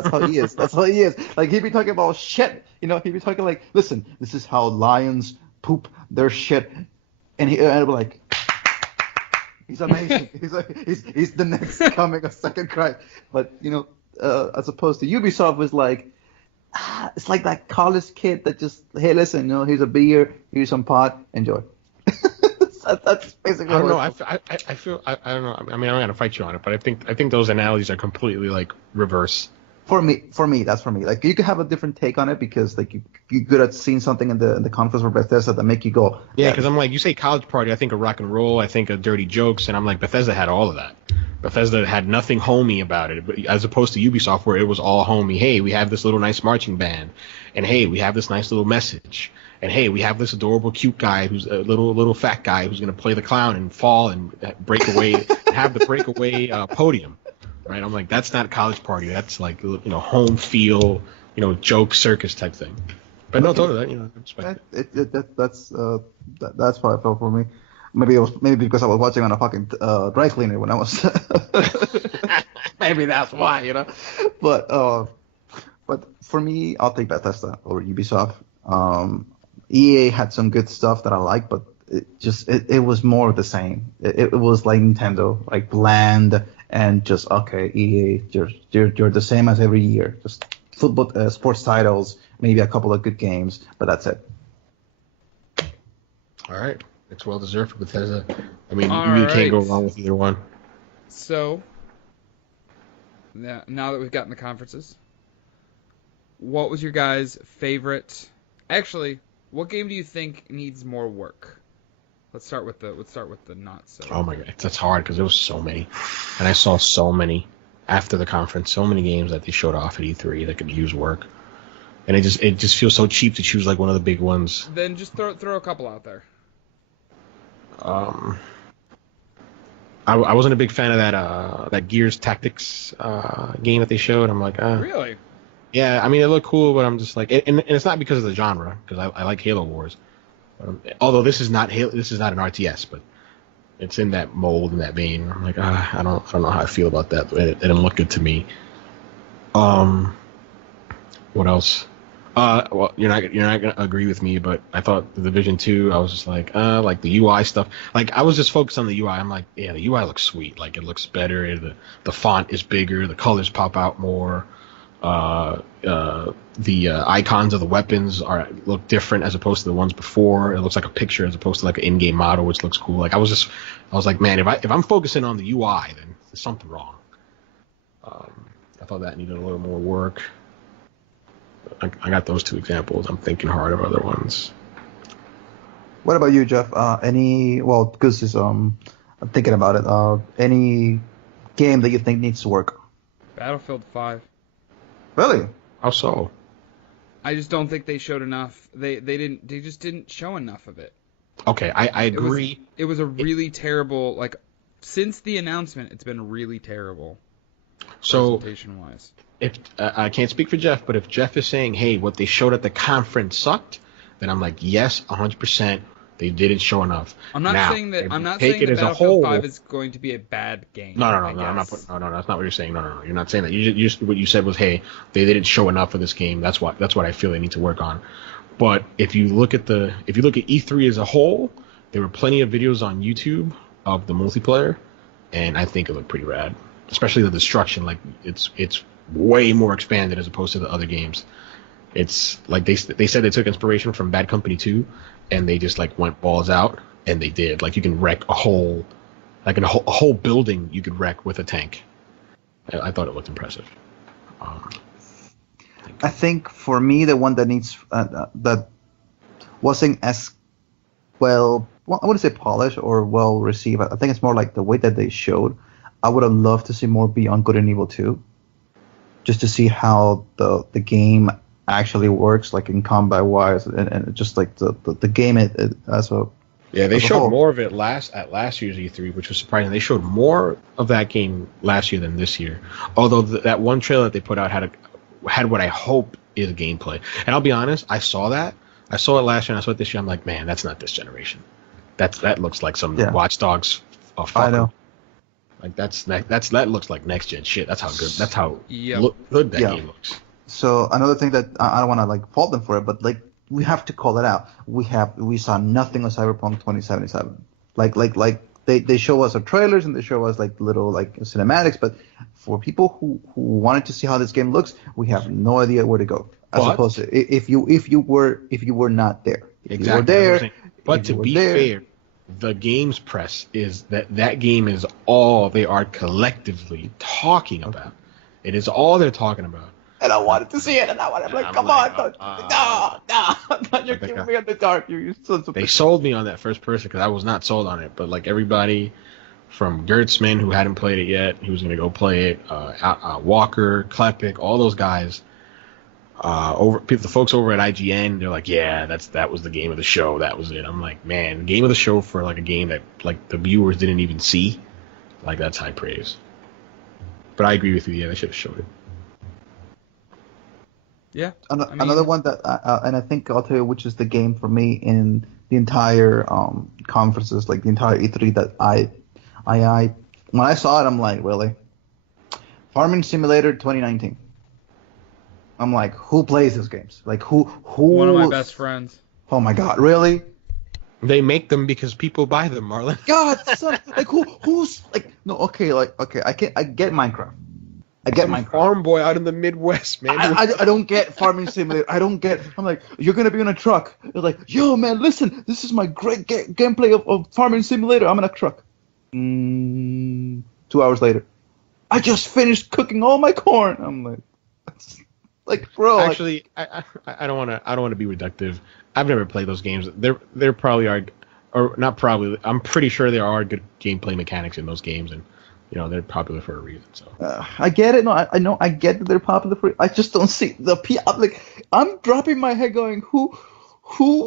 how he is. That's how he is. Like he'd be talking about shit. He'd be talking like, listen, this is how lions poop their shit, and I'd be like, he's amazing. he's the next coming of second Christ. But as opposed to Ubisoft was like, it's like that college kid that just, hey, listen, here's a beer, here's some pot, enjoy. That's basically. I don't know. I feel I don't know. I mean, I'm gonna fight you on it, but I think those analogies are completely like reverse. For me, that's for me. Like you could have a different take on it because like you could have seen something in the conference for Bethesda that make you go. Yeah, because I'm like, you say college party, I think of rock and roll, I think of dirty jokes, and I'm like, Bethesda had all of that. Bethesda had nothing homey about it, but as opposed to Ubisoft where it was all homey. Hey, we have this little nice marching band, and hey, we have this nice little message, and hey, we have this adorable cute guy who's a little fat guy who's gonna play the clown and fall and break away, have the breakaway podium. Right, I'm like, that's not college party. That's like home feel, joke circus type thing. But no, totally, I respect it. That's how it felt for me. Maybe because I was watching on a fucking dry cleaner when I was. Maybe that's why, But for me, I'll take Bethesda over Ubisoft. EA had some good stuff that I like, but it was more of the same. It was like Nintendo, like bland. And just okay, EA, you're the same as every year. Just football, sports titles, maybe a couple of good games, but that's it. All right, it's well deserved for Bethesda. I mean, you really can't go wrong with either one. So, now that we've gotten the conferences, what was your guys' favorite? Actually, what game do you think needs more work? Let's start with the not so. Oh my god, that's hard because there was so many, and I saw so many after the conference, so many games that they showed off at E3 that could use work, and it just feels so cheap to choose like one of the big ones. Then just throw a couple out there. I wasn't a big fan of that Gears Tactics game that they showed. I'm like, really? Yeah, I mean it looked cool, but I'm just like, and it's not because of the genre, because I like Halo Wars. Although this is not an RTS, but it's in that mold, in that vein. I'm like, I don't know how I feel about that. It didn't look good to me. What else? Well, you're not gonna agree with me, but I thought the Division 2, I was just like the UI stuff. Like I was just focused on the UI. I'm like, yeah, the UI looks sweet. Like it looks better. The font is bigger. The colors pop out more. The icons of the weapons look different as opposed to the ones before. It looks like a picture as opposed to like an in-game model, which looks cool. Like I was like, man, if I'm focusing on the UI, then there's something wrong. I thought that needed a little more work. I got those two examples. I'm thinking hard of other ones. What about you, Jeff? Well, Goose is I'm thinking about it. Any game that you think needs to work? Battlefield 5. Really? How so? I just don't think they showed enough. They just didn't show enough of it. Okay, I agree. It was a really terrible, like, since the announcement, it's been really terrible. So, presentation-wise. If I can't speak for Jeff, but if Jeff is saying, hey, what they showed at the conference sucked, then I'm like, yes, 100%, they didn't show enough. I'm not now, saying that. I'm not take saying it that as Battlefield a whole, 5 is going to be a bad game. No, I'm not putting. No, that's not what you're saying. No, you're not saying that. You just what you said was, hey, they didn't show enough of this game. That's what I feel they need to work on. But if you look at E3 as a whole, there were plenty of videos on YouTube of the multiplayer, and I think it looked pretty rad. Especially the destruction, like it's way more expanded as opposed to the other games. It's like they said they took inspiration from Bad Company 2, and they just like went balls out, and they did. Like you can wreck a whole building you could wreck with a tank. I thought it looked impressive. I think for me the one that needs that wasn't as well, I wouldn't say polished or well received. I think it's more like the way that they showed. I would have loved to see more Beyond Good and Evil 2, just to see how the game actually works, like in combat wise, and just like the game as a they showed more of it at last year's E3, which was surprising. They showed more of that game last year than this year. Although that one trailer that they put out had what I hope is gameplay. And I'll be honest, I saw it last year and I saw it this year. I'm like, man, that's not this generation. That looks like some Watch Dogs. I know. Like that looks like next gen shit. That's how good. That's how Yep. good that game looks. So another thing that I don't want to like fault them for it, but like we have to call it out. We saw nothing of Cyberpunk 2077. Like they show us our trailers and they show us like little like cinematics, but for people who wanted to see how this game looks, we have no idea where to go. As opposed to if you were not there. If exactly. you were there, but to be fair, the games press is that game is all they are collectively talking about. It is all they're talking about. And I wanted to see it, and I'm like, come on, no, you're keeping me in the dark. You sons of They sold me on that first person because I was not sold on it, but like everybody from Gertzman who hadn't played it yet, he was going to go play it. Walker, Klepik, all those guys. The folks over at IGN, they're like, yeah, that was the game of the show. That was it. I'm like, man, game of the show for like a game that like the viewers didn't even see. Like that's high praise. But I agree with you. Yeah, they should have showed it. Yeah. Another one that, and I think I'll tell you which is the game for me in the entire conferences, like the entire E3 that I when I saw it, I'm like, really? Farming Simulator 2019. I'm like, who plays these games? Like, who? One of my best friends. Oh my God, really? They make them because people buy them, Marlon. God, son, like who's like no? Okay, I get Minecraft. I get Minecraft. Farm boy out in the Midwest, man. I don't get Farming Simulator. I'm like, you're gonna be on a truck. You're like, yo, man, listen, this is my great gameplay of Farming Simulator. I'm in a truck. 2 hours later, I just finished cooking all my corn. I'm like, bro. Actually, I don't want to be reductive. I've never played those games. There probably are, or not probably. I'm pretty sure there are good gameplay mechanics in those games, and they're popular for a reason. So I get it. No, I know. I get that they're popular for. I just don't see the I'm dropping my head, going, who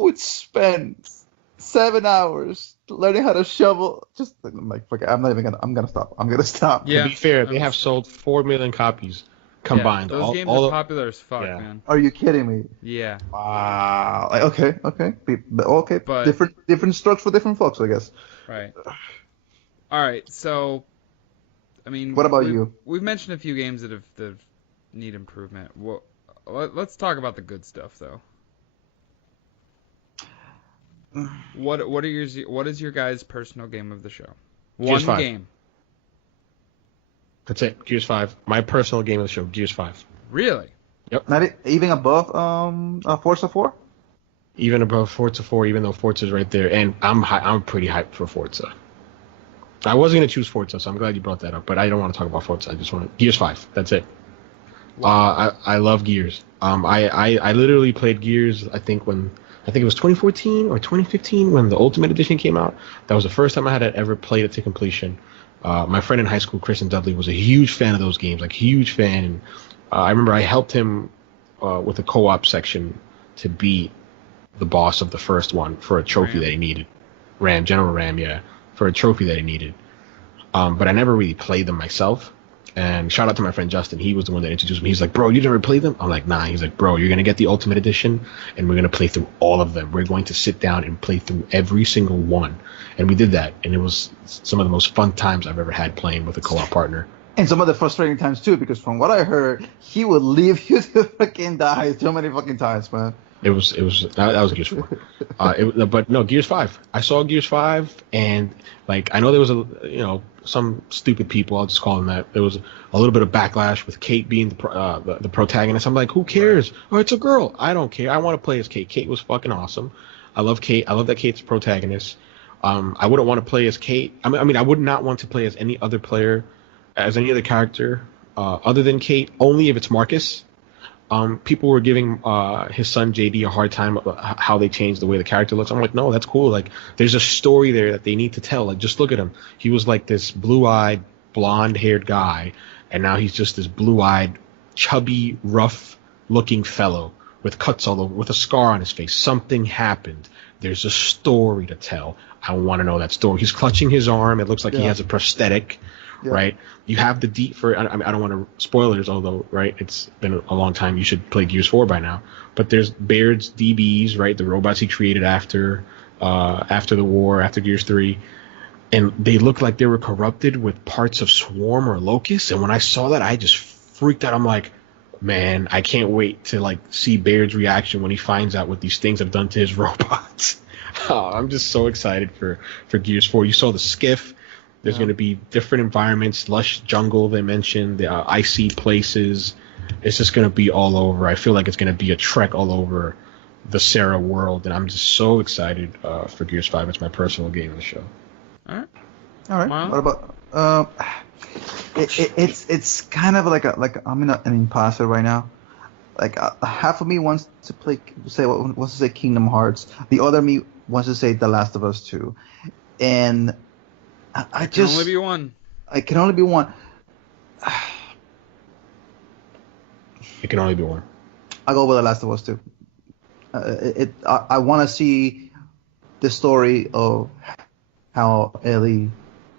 would spend 7 hours learning how to shovel? Just I'm like, fuck it, I'm not even gonna. I'm gonna stop. Yeah. To be fair, they have sold 4 million copies combined. Yeah, those games are popular as fuck, man. Are you kidding me? Yeah. Wow. Okay. But different strokes for different folks, I guess. Right. All right. So, I mean, what about you? We've mentioned a few games that need improvement. Well, let's talk about the good stuff, though. What is your guys' personal game of the show? Gears 5. Game. That's it. Gears 5. My personal game of the show. Gears 5. Really? Yep. Not even above Forza 4? Even above Forza 4, even though Forza's right there, and I'm pretty hyped for Forza. I was gonna choose Forza, so I'm glad you brought that up. But I don't want to talk about Forza. I just want Gears 5. That's it. I love Gears. I literally played Gears. I think it was 2014 or 2015 when the Ultimate Edition came out. That was the first time I had ever played it to completion. My friend in high school, Kristen Dudley, was a huge fan of those games, like huge fan. And I remember I helped him with a co-op section to beat the boss of the first one for a trophy that he needed. General Ram, yeah, for a trophy that he needed. But I never really played them myself. And shout out to my friend Justin. He was the one that introduced me. He's like, bro, you never played them? I'm like, nah. He's like, bro, you're going to get the Ultimate Edition, and we're going to play through all of them. We're going to sit down and play through every single one. And we did that, and it was some of the most fun times I've ever had playing with a co-op partner. And some of the frustrating times, too, because from what I heard, he would leave you to fucking die so many fucking times, man. That was Gears 4. But no, Gears 5. I saw Gears 5, and like I know there was some stupid people. I'll just call them that. There was a little bit of backlash with Kate being the protagonist. I'm like, who cares? Oh, it's a girl. I don't care. I want to play as Kate. Kate was fucking awesome. I love Kate. I love that Kate's the protagonist. I wouldn't want to play as Kate. I mean, I would not want to play as any other player, as any other character other than Kate. Only if it's Marcus. People were giving his son JD a hard time about how they changed the way the character looks. I'm like, no, that's cool. Like, there's a story there that they need to tell. Like, just look at him. He was like this blue-eyed, blonde-haired guy, and now he's just this blue-eyed, chubby, rough-looking fellow with cuts all over, with a scar on his face. Something happened. There's a story to tell. I want to know that story. He's clutching his arm. It looks like he has a prosthetic. Yeah. Right, you have the deep for. I mean, I don't want to spoilers, although right, it's been a long time. You should play Gears 4 by now. But there's Baird's DBs, right, the robots he created after the war, after Gears 3, and they look like they were corrupted with parts of Swarm or Locust. And when I saw that, I just freaked out. I'm like, man, I can't wait to like see Baird's reaction when he finds out what these things have done to his robots. I'm just so excited for Gears 4. You saw the skiff. There's going to be different environments, lush jungle they mentioned, the icy places. It's just going to be all over. I feel like it's going to be a trek all over the Sarah world, and I'm just so excited for Gears 5. It's my personal game of the show. All right. Wow. What about it's kind of like I'm in an imposter right now. Like half of me wants to say Kingdom Hearts. The other me wants to say The Last of Us 2, and I just. It can only be one. It can only be one. It can only be one. I'll go with The Last of Us 2. I want to see the story of how Ellie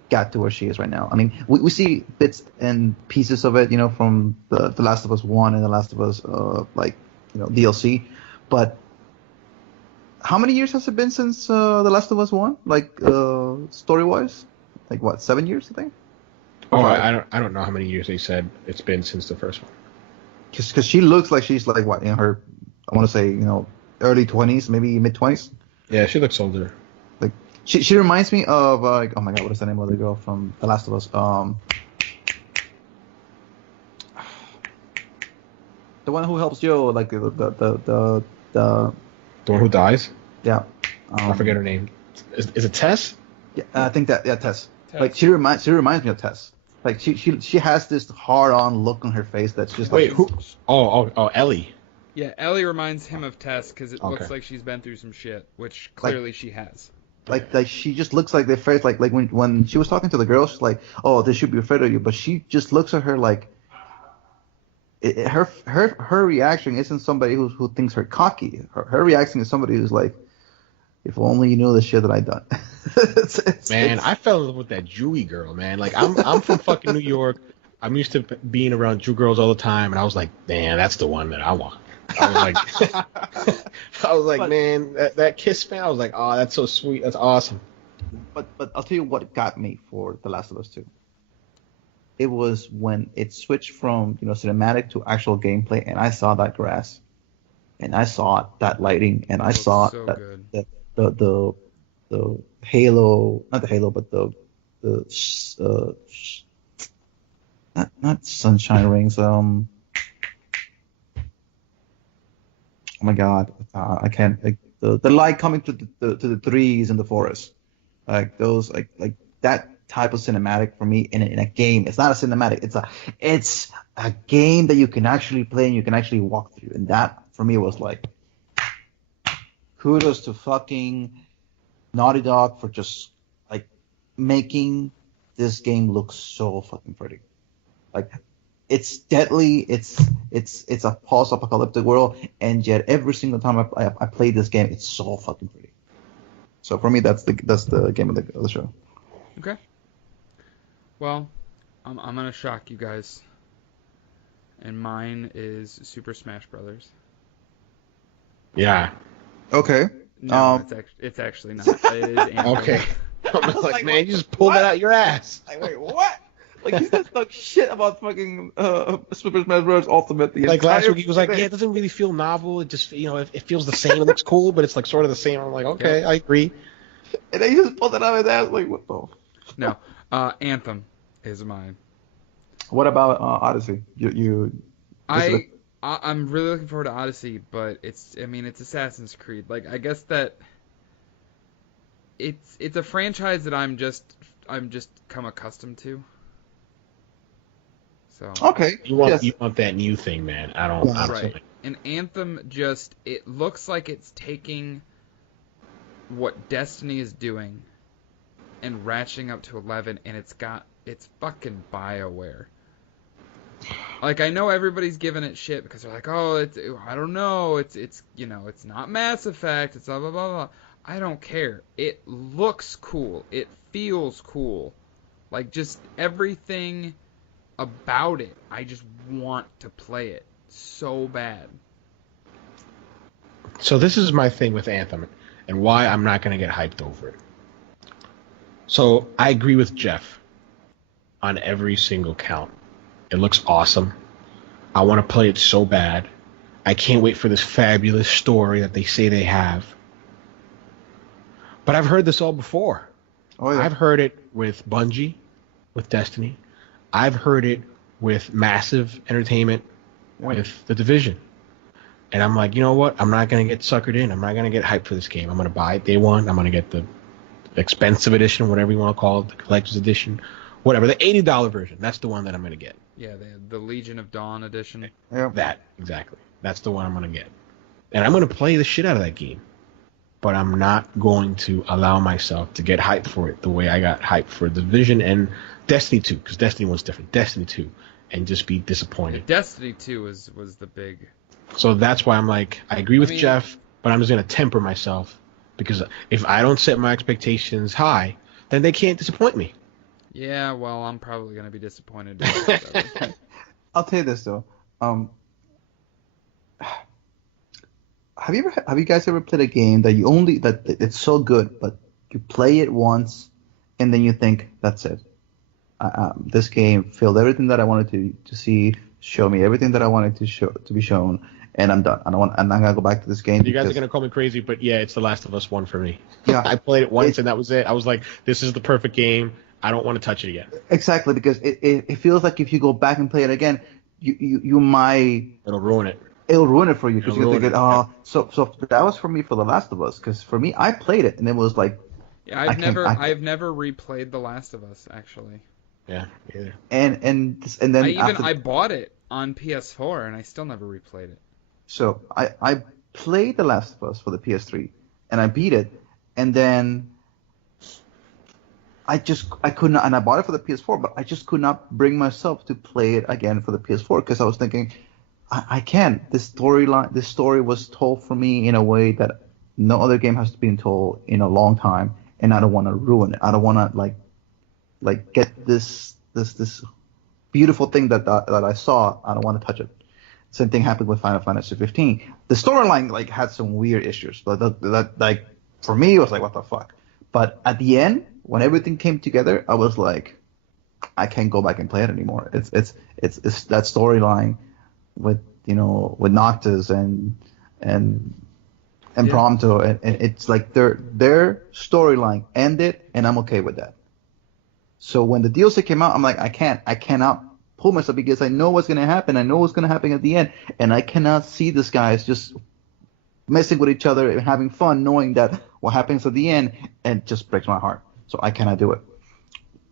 got to where she is right now. I mean, we see bits and pieces of it, from the Last of Us 1 and The Last of Us, DLC. But how many years has it been since The Last of Us 1? Like, story-wise? Like what, 7 years, I think? Oh, I don't know how many years they said it's been since the first one. Because she looks like she's like what, in her, I want to say, early 20s, maybe mid 20s. Yeah, she looks older. Like she reminds me of like, oh my god, what is the name of the girl from The Last of Us? The one who helps Joe, like the one who dies. Yeah. I forget her name. Is it Tess? Yeah, I think that. Yeah, Tess. Like she reminds me of Tess. Like she has this hard-on look on her face that's just like. Wait, who? Oh, Ellie. Yeah, Ellie reminds him of Tess because it looks like she's been through some shit, which clearly she has. Like she just looks like their face. Like when she was talking to the girl, she's like, "Oh, they should be afraid of you," but she just looks at her like. Her reaction isn't somebody who thinks her cocky. Her reaction is somebody who's like, if only you knew the shit that I done. I fell in love with that Jewy girl, man. Like I'm from fucking New York. I'm used to being around Jew girls all the time, and I was like, man, that's the one that I want. I was like, man, that kiss, man. I was like, oh, that's so sweet. That's awesome. But I'll tell you what got me for The Last of Us 2. It was when it switched from cinematic to actual gameplay, and I saw that grass, and I saw that lighting, and I saw so that the halo, not the halo, but the not sunshine rings. Oh my god, I can't. Like, the light coming to the trees in the forest, like those, like that type of cinematic for me in a game. It's not a cinematic. It's a game that you can actually play and you can actually walk through. And that for me was like, kudos to fucking Naughty Dog for just like making this game look so fucking pretty. Like, it's deadly. It's a post-apocalyptic world, and yet every single time I play this game, it's so fucking pretty. So for me, that's the game of the show. Okay. Well, I'm gonna shock you guys, and mine is Super Smash Brothers. Yeah. Okay. No, it's actually not. It is Anthem. Okay. I'm like, man, you just pulled that out your ass. Like, wait, what? Like, he said talk shit about fucking Super Smash Bros. Ultimate. Like last week, he was like, yeah, it doesn't really feel novel. It just, it feels the same. It looks cool, but it's like sort of the same. I'm like, okay, I agree. And then he just pulled it out of his ass. Like, what the? No, Anthem is mine. What about Odyssey? I'm really looking forward to Odyssey, but it's Assassin's Creed. Like, I guess that it's a franchise that I'm just come accustomed to. So okay, you want that new thing, man. I don't. Right. And Anthem it looks like it's taking what Destiny is doing and ratcheting up to 11, and it's fucking BioWare. Like, I know everybody's giving it shit because they're like, oh, I don't know, it's not Mass Effect, it's blah blah blah blah. I don't care. It looks cool. It feels cool. Like, just everything about it. I just want to play it so bad. So this is my thing with Anthem and why I'm not going to get hyped over it. So I agree with Jeff on every single count. It looks awesome. I want to play it so bad. I can't wait for this fabulous story that they say they have. But I've heard this all before. Oh, yeah. I've heard it with Bungie, with Destiny. I've heard it with Massive Entertainment, with The Division. And I'm like, you know what? I'm not going to get suckered in. I'm not going to get hyped for this game. I'm going to buy it day one. I'm going to get the expensive edition, whatever you want to call it, the collector's edition, whatever. The $80 version. That's the one that I'm going to get. Yeah, the Legion of Dawn edition. Yeah. That, exactly. That's the one I'm going to get. And I'm going to play the shit out of that game. But I'm not going to allow myself to get hyped for it the way I got hyped for Division and Destiny 2, because Destiny 1's different. Destiny 2, and just be disappointed. Destiny 2 was the big... So that's why I'm like, I agree with Jeff, but I'm just going to temper myself, because if I don't set my expectations high, then they can't disappoint me. Yeah, well, I'm probably going to be disappointed. I'll tell you this, though. Have you guys ever played a game that it's so good, but you play it once, and then you think, that's it. This game filled everything that I wanted to see, show me everything that I wanted to be shown, and I'm done. I'm not gonna go back to this game. You guys are gonna call me crazy, but yeah, it's The Last of Us 1 for me. Yeah, I played it once, and that was it. I was like, this is the perfect game. I don't want to touch it again. Exactly, because it feels like if you go back and play it again, you might... It'll ruin it. It'll ruin it for you because you're thinking, so that was for me for The Last of Us, because for me, I played it and it was like, yeah, I've never replayed The Last of Us, actually. Yeah, either. And then I bought it on PS4 and I still never replayed it. So I played The Last of Us for the PS3 and I beat it, and then I could not, and I bought it for the PS4, but I just could not bring myself to play it again for the PS4 because I was thinking, I can't. This story was told for me in a way that no other game has been told in a long time, and I don't want to ruin it. I don't want to like get this beautiful thing that I saw. I don't want to touch it. Same thing happened with Final Fantasy 15. The storyline had some weird issues, but that for me it was like, what the fuck. But at the end, when everything came together, I was like, I can't go back and play it anymore. It's that storyline with Noctis and Prompto, and it's like their storyline ended, and I'm okay with that. So when the DLC came out, I'm like, I cannot pull myself because I know what's gonna happen. I know what's gonna happen at the end, and I cannot see these guys just messing with each other and having fun, knowing that what happens at the end, and it just breaks my heart. So I cannot do it.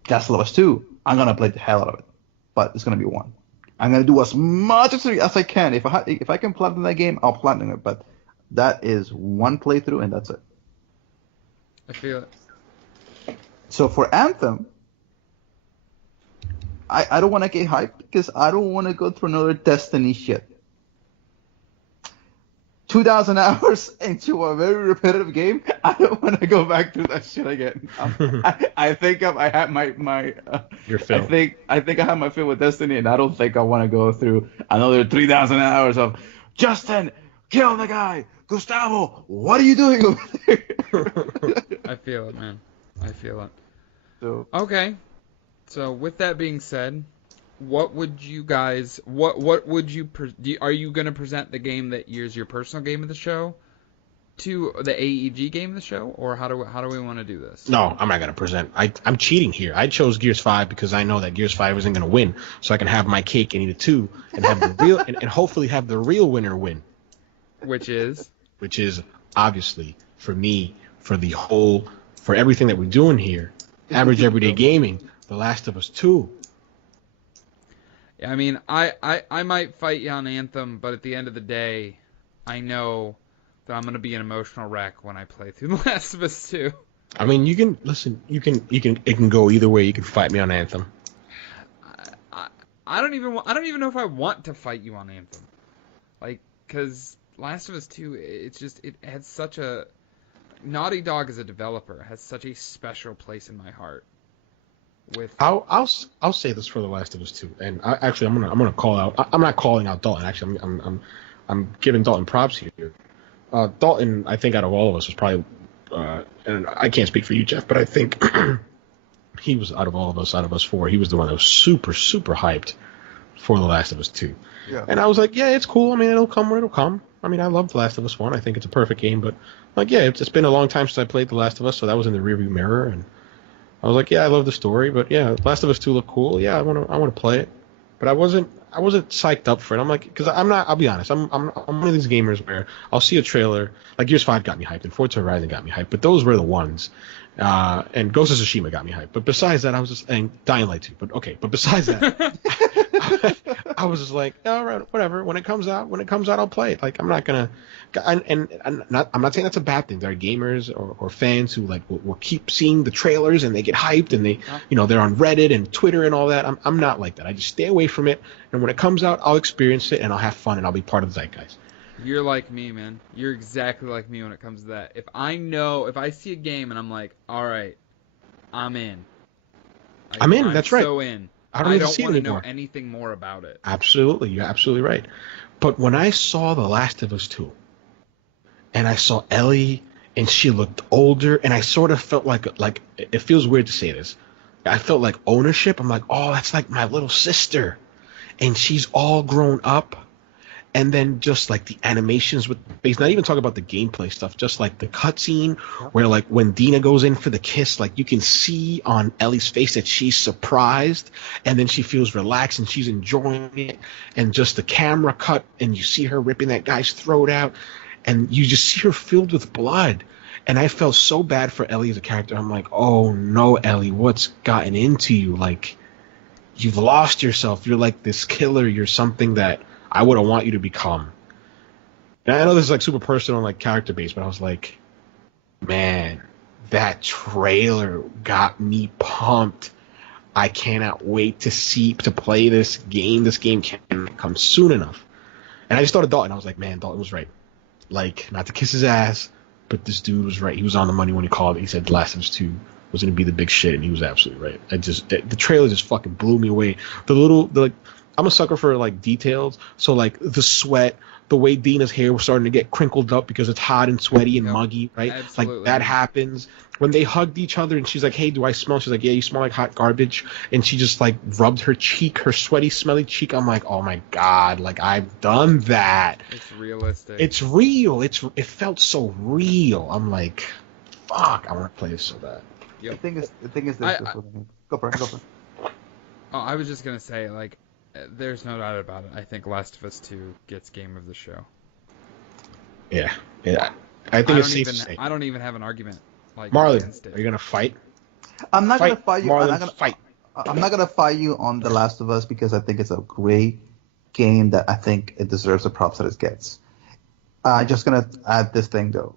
Last of Us 2, I'm gonna play the hell out of it, but it's gonna be one. I'm gonna do as much as I can. If I can platinum that game, I'll platinum it. But that is one playthrough and that's it. I feel it. So for Anthem, I don't want to get hyped because I don't want to go through another Destiny shit. 2,000 hours into a very repetitive game. I don't want to go back through that shit again. I think I had my Your fill. I think I have my fill with Destiny, and I don't think I want to go through another 3,000 hours of Justin, kill the guy. Gustavo, what are you doing over there? I feel it, man. I feel it. So, Okay. So with that being said, what would you guys what would you are you going to present the game that is your personal game of the show to the AEG game of the show, or how do we want to do this? No, I'm not gonna present. I'm cheating here. I chose Gears 5 because I know that Gears 5 isn't gonna win, so I can have my cake and eat it too, and have the real and hopefully have the real winner win. Which is Obviously for me, for everything that we're doing here, average everyday gaming, The Last of Us 2. I mean, I might fight you on Anthem, but at the end of the day, I know that I'm going to be an emotional wreck when I play through The Last of Us 2. I mean, you can it can go either way. You can fight me on Anthem. I don't even know if I want to fight you on Anthem. Like, cuz Last of Us 2, it has such a Naughty Dog as a developer has such a special place in my heart. I'll say this for The Last of Us 2, and I'm gonna call out. I'm not calling out Dalton. Actually, I'm giving Dalton props here. Dalton, I think out of all of us was probably, and I can't speak for you, Jeff, but I think he was out of us four, he was the one that was super hyped for The Last of Us 2. yeah. And I was like, yeah, it's cool. I mean, it'll come where it'll come. I mean, I love The Last of Us 1. I think it's a perfect game, but like, yeah, it's been a long time since I played The Last of Us, so that was in the rearview mirror, and I was like, yeah, I love the story, but yeah, Last of Us 2 looked cool. Yeah, I want to play it, but I wasn't psyched up for it. I'm like, because I'm not. I'll be honest. I'm one of these gamers where I'll see a trailer. Like Gears 5 got me hyped, and Forza Horizon got me hyped, but those were the ones. And Ghost of Tsushima got me hyped. But besides that, I was just and Dying Light 2. But okay, but besides that, I was just like, all right, whatever. When it comes out, I'll play it. Like I'm not gonna. I'm not saying that's a bad thing. There are gamers or fans who like will keep seeing the trailers and they get hyped and they they're on Reddit and Twitter and all that. I'm not like that. I just stay away from it. And when it comes out, I'll experience it and I'll have fun and I'll be part of the zeitgeist. You're like me, man. You're exactly like me when it comes to that. If I see a game and I'm like, all right, I'm in. I'm in. That's right. So in. I don't want to know anything more about it. Absolutely, you're absolutely right. But when I saw The Last of Us 2, and I saw Ellie, and she looked older, and I sort of felt like it feels weird to say this. I felt like ownership. I'm like, oh, that's like my little sister, and she's all grown up. And then just like the animations with base, not even talk about the gameplay stuff, just like the cutscene where like when Dina goes in for the kiss, like you can see on Ellie's face that she's surprised and then she feels relaxed and she's enjoying it. And just the camera cut and you see her ripping that guy's throat out and you just see her filled with blood. And I felt so bad for Ellie as a character. I'm like, oh no, Ellie, what's gotten into you? Like you've lost yourself. You're like this killer. You're something that I wouldn't want you to become. And I know this is like super personal and like character based, but I was like, man, that trailer got me pumped. I cannot wait to play this game. This game can't come soon enough. And I just thought of Dalton. I was like, man, Dalton was right. Like, not to kiss his ass, but this dude was right. He was on the money when he called it. He said The Last of Us 2 was going to be the big shit, and he was absolutely right. The trailer just fucking blew me away. I'm a sucker for like details. So like the sweat, the way Dina's hair was starting to get crinkled up because it's hot and sweaty and muggy, right? Absolutely. Like that happens. When they hugged each other and she's like, hey, do I smell? She's like, yeah, you smell like hot garbage. And she just like rubbed her cheek, her sweaty, smelly cheek. I'm like, oh my God, like I've done that. It's realistic. It's real. It felt so real. I'm like, fuck, I want to play this so bad. Yep. The thing is this. Go for it. Oh, I was just going to say, like, there's no doubt about it. I think Last of Us 2 gets game of the show. Yeah. I think it's safe to say. I don't even have an argument. Like, Marlon, against it. are you gonna fight? I'm not gonna Fight, fight you. Marlon, fight. I'm not gonna fight you on The Last of Us because I think it's a great game that I think it deserves the props that it gets. Just gonna add this thing though.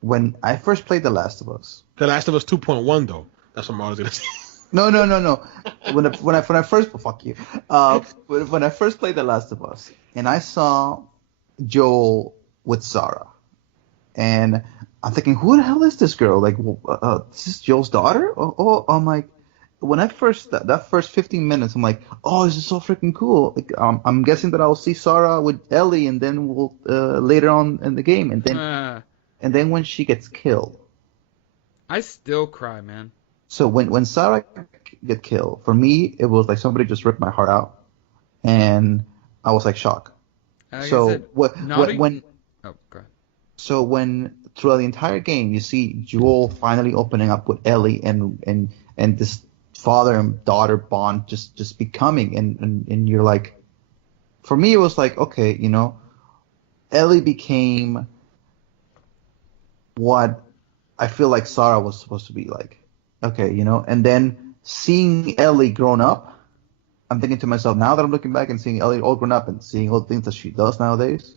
When I first played The Last of Us. The Last of Us 2.1 though. That's what Marlon's gonna say. No. When I first fuck you. When I first played The Last of Us and I saw Joel with Sarah, and I'm thinking, who the hell is this girl? Like, this is Joel's daughter? I'm like, when I first that first 15 minutes, I'm like, oh, this is so freaking cool. Like, I'm guessing that I'll see Sarah with Ellie, and then we'll later on in the game, and then when she gets killed. I still cry, man. So when Sarah get killed, for me it was like somebody just ripped my heart out, and I was like shocked. Like So I said, when oh, go ahead. So when throughout the entire game you see Joel finally opening up with Ellie and this father and daughter bond just becoming and you're like, for me it was like, okay, you know, Ellie became what I feel like Sarah was supposed to be like. Okay, you know, and then seeing Ellie grown up, I'm thinking to myself, now that I'm looking back and seeing Ellie all grown up and seeing all the things that she does nowadays,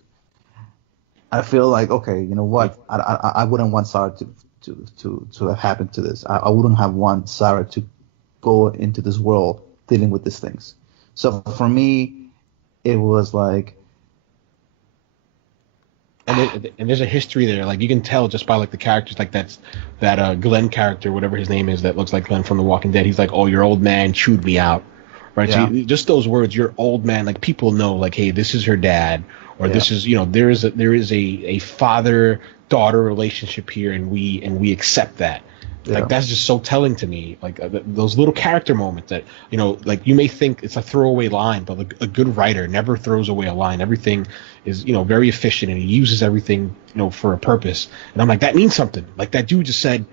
I feel like, okay, you know what? I wouldn't want Sarah to have happened to this. I wouldn't have want Sarah to go into this world dealing with these things. So for me, it was like, And there's a history there. Like you can tell just by like the characters, like that Glenn character, whatever his name is, that looks like Glenn from The Walking Dead. He's like, oh, your old man chewed me out, right? Yeah. So just those words, your old man, like people know, like, hey, this is her dad, or this is, you know, there is a father daughter relationship here, and we accept that. Yeah. Like that's just so telling to me. Like those little character moments that, you know, like you may think it's a throwaway line, but a good writer never throws away a line. Everything is, you know, very efficient, and he uses everything, you know, for a purpose. And I'm like, that means something. Like that dude just said,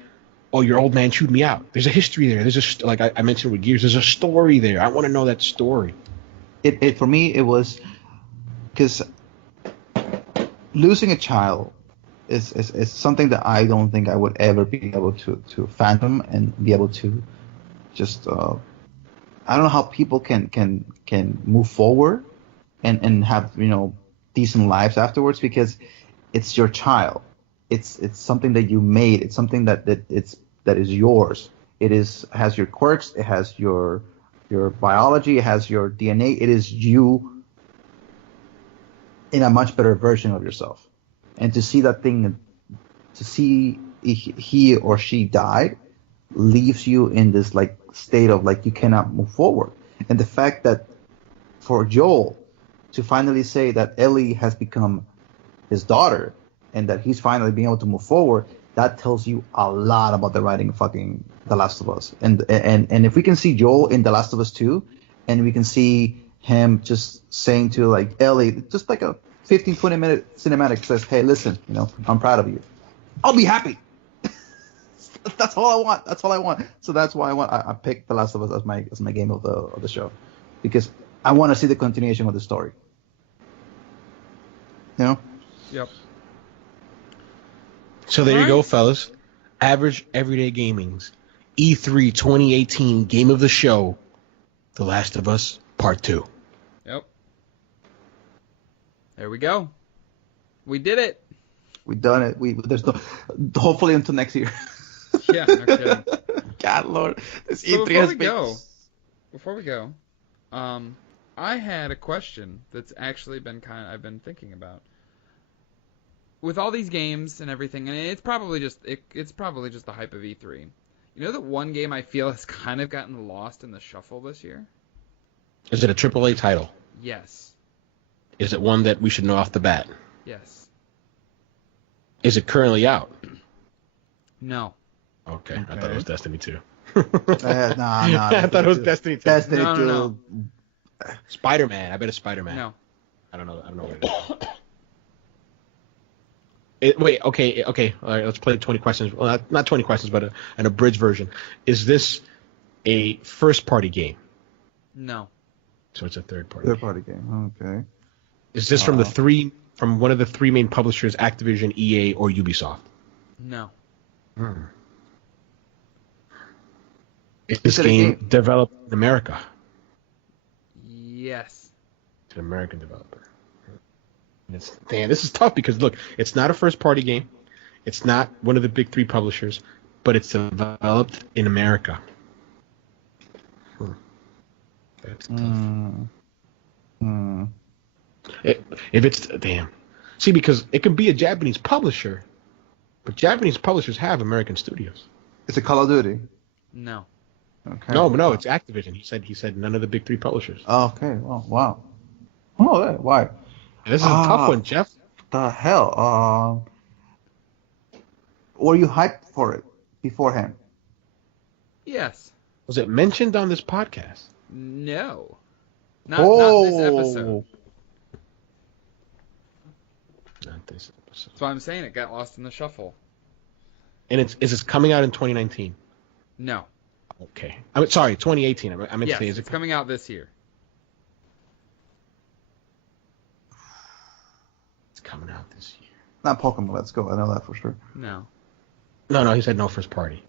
oh, your old man chewed me out. There's a history there. There's like I mentioned with Gears, there's a story there. I want to know that story. It for me it was because losing a child is something that I don't think I would ever be able to fathom and be able to just I don't know how people can move forward and have, you know, decent lives afterwards, because it's your child. It's something that you made. It's something that is yours. It has your quirks. It has your biology. It has your DNA. It is you in a much better version of yourself. And to see that thing, to see he or she died, leaves you in this like state of like you cannot move forward. And the fact that for Joel to finally say that Ellie has become his daughter and that he's finally being able to move forward, that tells you a lot about the writing of fucking The Last of Us. And if we can see Joel in The Last of Us 2, and we can see him just saying to like Ellie, just like a 15-20 minute cinematic, says, hey, listen, you know, I'm proud of you, I'll be happy. That's all I want. That's all I want. So that's why I picked The Last of Us as my game of the show, because I want to see the continuation of the story. You know? Yep. So there you go, fellas. Average Everyday Gaming's E3 2018 Game of the Show, The Last of Us Part 2. Yep. There we go. We did it. We done it. There's no, hopefully until next year. Yeah, no kidding. God Lord, this So E3 has been. Before we go, I had a question that's actually been I've been thinking about. With all these games and everything, and it's probably just the hype of E3. You know that one game I feel has kind of gotten lost in the shuffle this year? Is it a AAA title? Yes. Is it one that we should know off the bat? Yes. Is it currently out? No. Okay. I thought it was Destiny 2. Nah. I thought it was Destiny 2. Destiny No, 2. no. Spider-Man. I bet it's Spider-Man. No. I don't know what it is. Wait, okay. All right, let's play 20 questions. Well, not 20 questions, but an abridged version. Is this a first-party game? No. So it's a third-party. Third-party game. Okay. Is this from one of the three main publishers, Activision, EA, or Ubisoft? No. Is this it a game developed in America? Yes. It's an American developer. Damn, this is tough because look, it's not a first-party game. It's not one of the big three publishers, but it's developed in America. That's tough. If it's damn, see, because it could be a Japanese publisher, but Japanese publishers have American studios. It's a Call of Duty. No. Okay. No, it's Activision. He said none of the big three publishers. Oh, okay. Well, wow. Oh, why? This is a tough one, Jeff. The hell? Were you hyped for it beforehand? Yes. Was it mentioned on this podcast? No. Not this episode. Not this episode. That's why I'm saying it got lost in the shuffle. And is this coming out in 2019? No. Okay. I mean, sorry, 2018. I meant Yes, to say, is it's it coming out this year. It's coming out this year. Not Pokemon Let's Go. I know that for sure. No. No, he said no first party.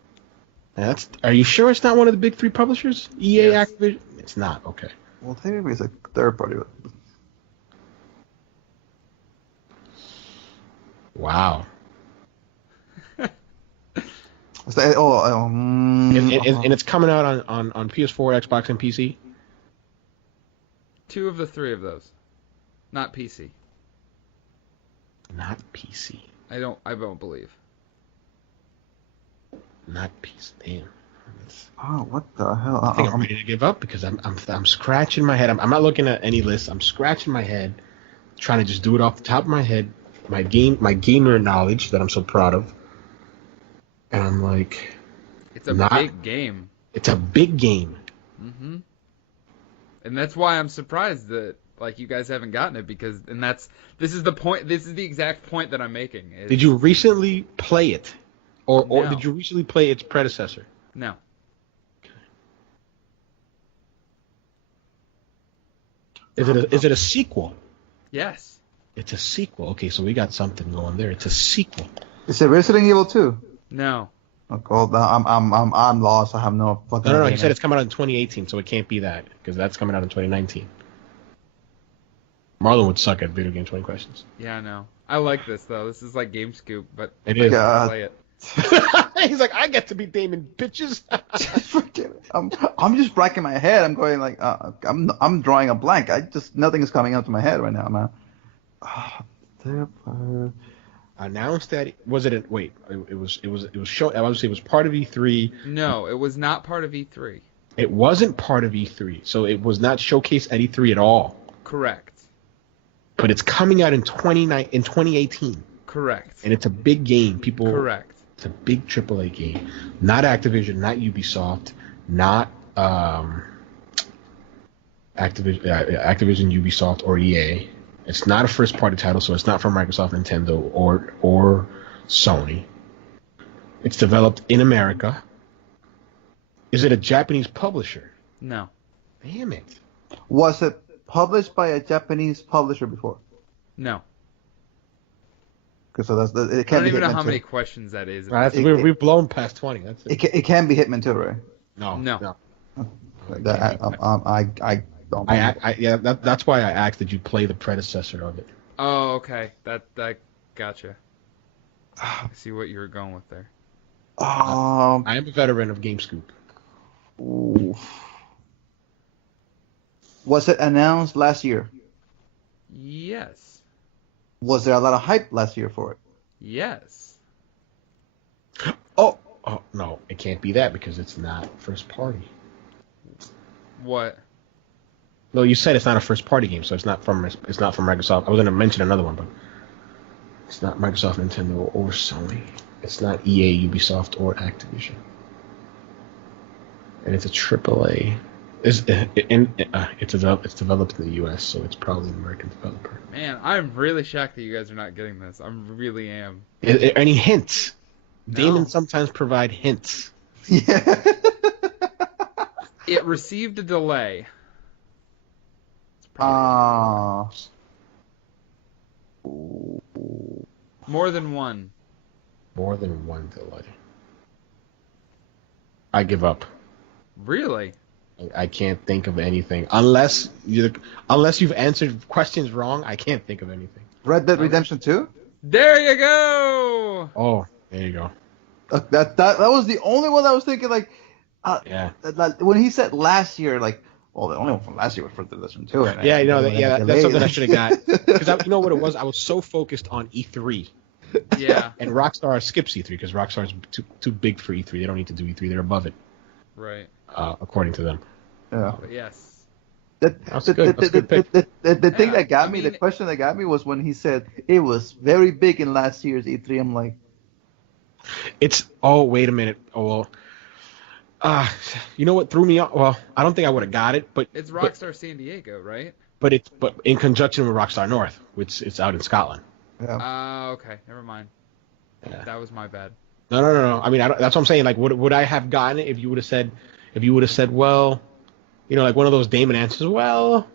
Are you sure it's not one of the big three publishers? EA, Yes. Activision? It's not. Okay. Well, technically it's a third party. Wow. It's like, And it's coming out on PS4, Xbox, and PC? 2 of the 3 of those. Not PC. Not PC. I don't believe. Not PC. Damn. oh, what the hell? I think I'm ready to give up because I'm scratching my head. I'm not looking at any list. I'm scratching my head, trying to just do it off the top of my head. My gamer knowledge that I'm so proud of. And I'm like, It's a big game. It's a big game. Mm-hmm. And that's why I'm surprised that you guys haven't gotten it this is the point. This is the exact point that I'm making. Did you recently play it, or No. did you recently play its predecessor? No. Is it a sequel? Yes. It's a sequel. Okay, so we got something going there. It's a sequel. Is it Resident Evil 2? No. Oh, well, I'm lost. I have no fucking. No. idea He said it's coming out in 2018, so it can't be that because that's coming out in 2019. Marlon would suck at video game 20 questions. Yeah, I know. I like this though. This is like Game Scoop, but It is. God. play it. He's like, I get to be Damon, bitches. I'm just racking my head. I'm going like I'm drawing a blank. Nothing is coming up to my head right now, man. Announced that it was shown. I would say it was part of E3. No, it was not part of E3. It wasn't part of E3, so it was not showcased at E3 at all. Correct. But it's coming out in 2018, Correct. and it's a big game. Correct. It's a big AAA game. Not Activision, not Ubisoft, not Activision, Ubisoft, or EA. It's not a first-party title, so it's not from Microsoft, Nintendo, or Sony. It's developed in America. Is it a Japanese publisher? No. Damn it. Was it published by a Japanese publisher before? No. Because so it I can't don't be even know Hitman how 2. many questions that is. We've blown past 20. That's it. It can be Hitman 2, right? No. That's why I asked, did you play the predecessor of it? Oh, okay. That gotcha. I see what you were going with there. I am a veteran of GameScoop. Oof. Was it announced last year? Yes. Was there a lot of hype last year for it? Yes. Oh no, it can't be that because it's not first party. What? No, you said it's not a first party game, so it's not from Microsoft. I was going to mention another one, but it's not Microsoft, Nintendo, or Sony. It's not EA, Ubisoft, or Activision. And it's a AAA. It's developed in the U.S., so it's probably an American developer. Man, I'm really shocked that you guys are not getting this. I really am. Any hints? No. Damon sometimes provide hints. Yeah. It received a delay. More than one. More than one delay. I give up. Really? I can't think of anything unless you've answered questions wrong. I can't think of anything. Red Dead Okay. Redemption 2? There you go. Oh, there you go. That was the only one I was thinking like. Yeah. When he said last year, like, well, the only one from last year was Red Dead Redemption 2. And Yeah, you know that. Yeah, that's something I like, should have got. Because you know what it was? I was so focused on E3. Yeah. And Rockstar skips E3 because Rockstar is too big for E3. They don't need to do E3. They're above it. Right. According to them. Yeah. But yes. That's good. That's a good pick. The thing Yeah, that got I me, mean, the question that got me was when he said it was very big in last year's E3. I'm like, Oh, wait a minute. Oh, well. You know what threw me off? Well, I don't think I would have got it, but it's Rockstar San Diego, right? but in conjunction with Rockstar North, which it's out in Scotland. yeah. Okay. Never mind. Yeah. That was my bad. No. I mean, that's what I'm saying. Like, would I have gotten it if you would have said, well, you know, like one of those Damon answers, well,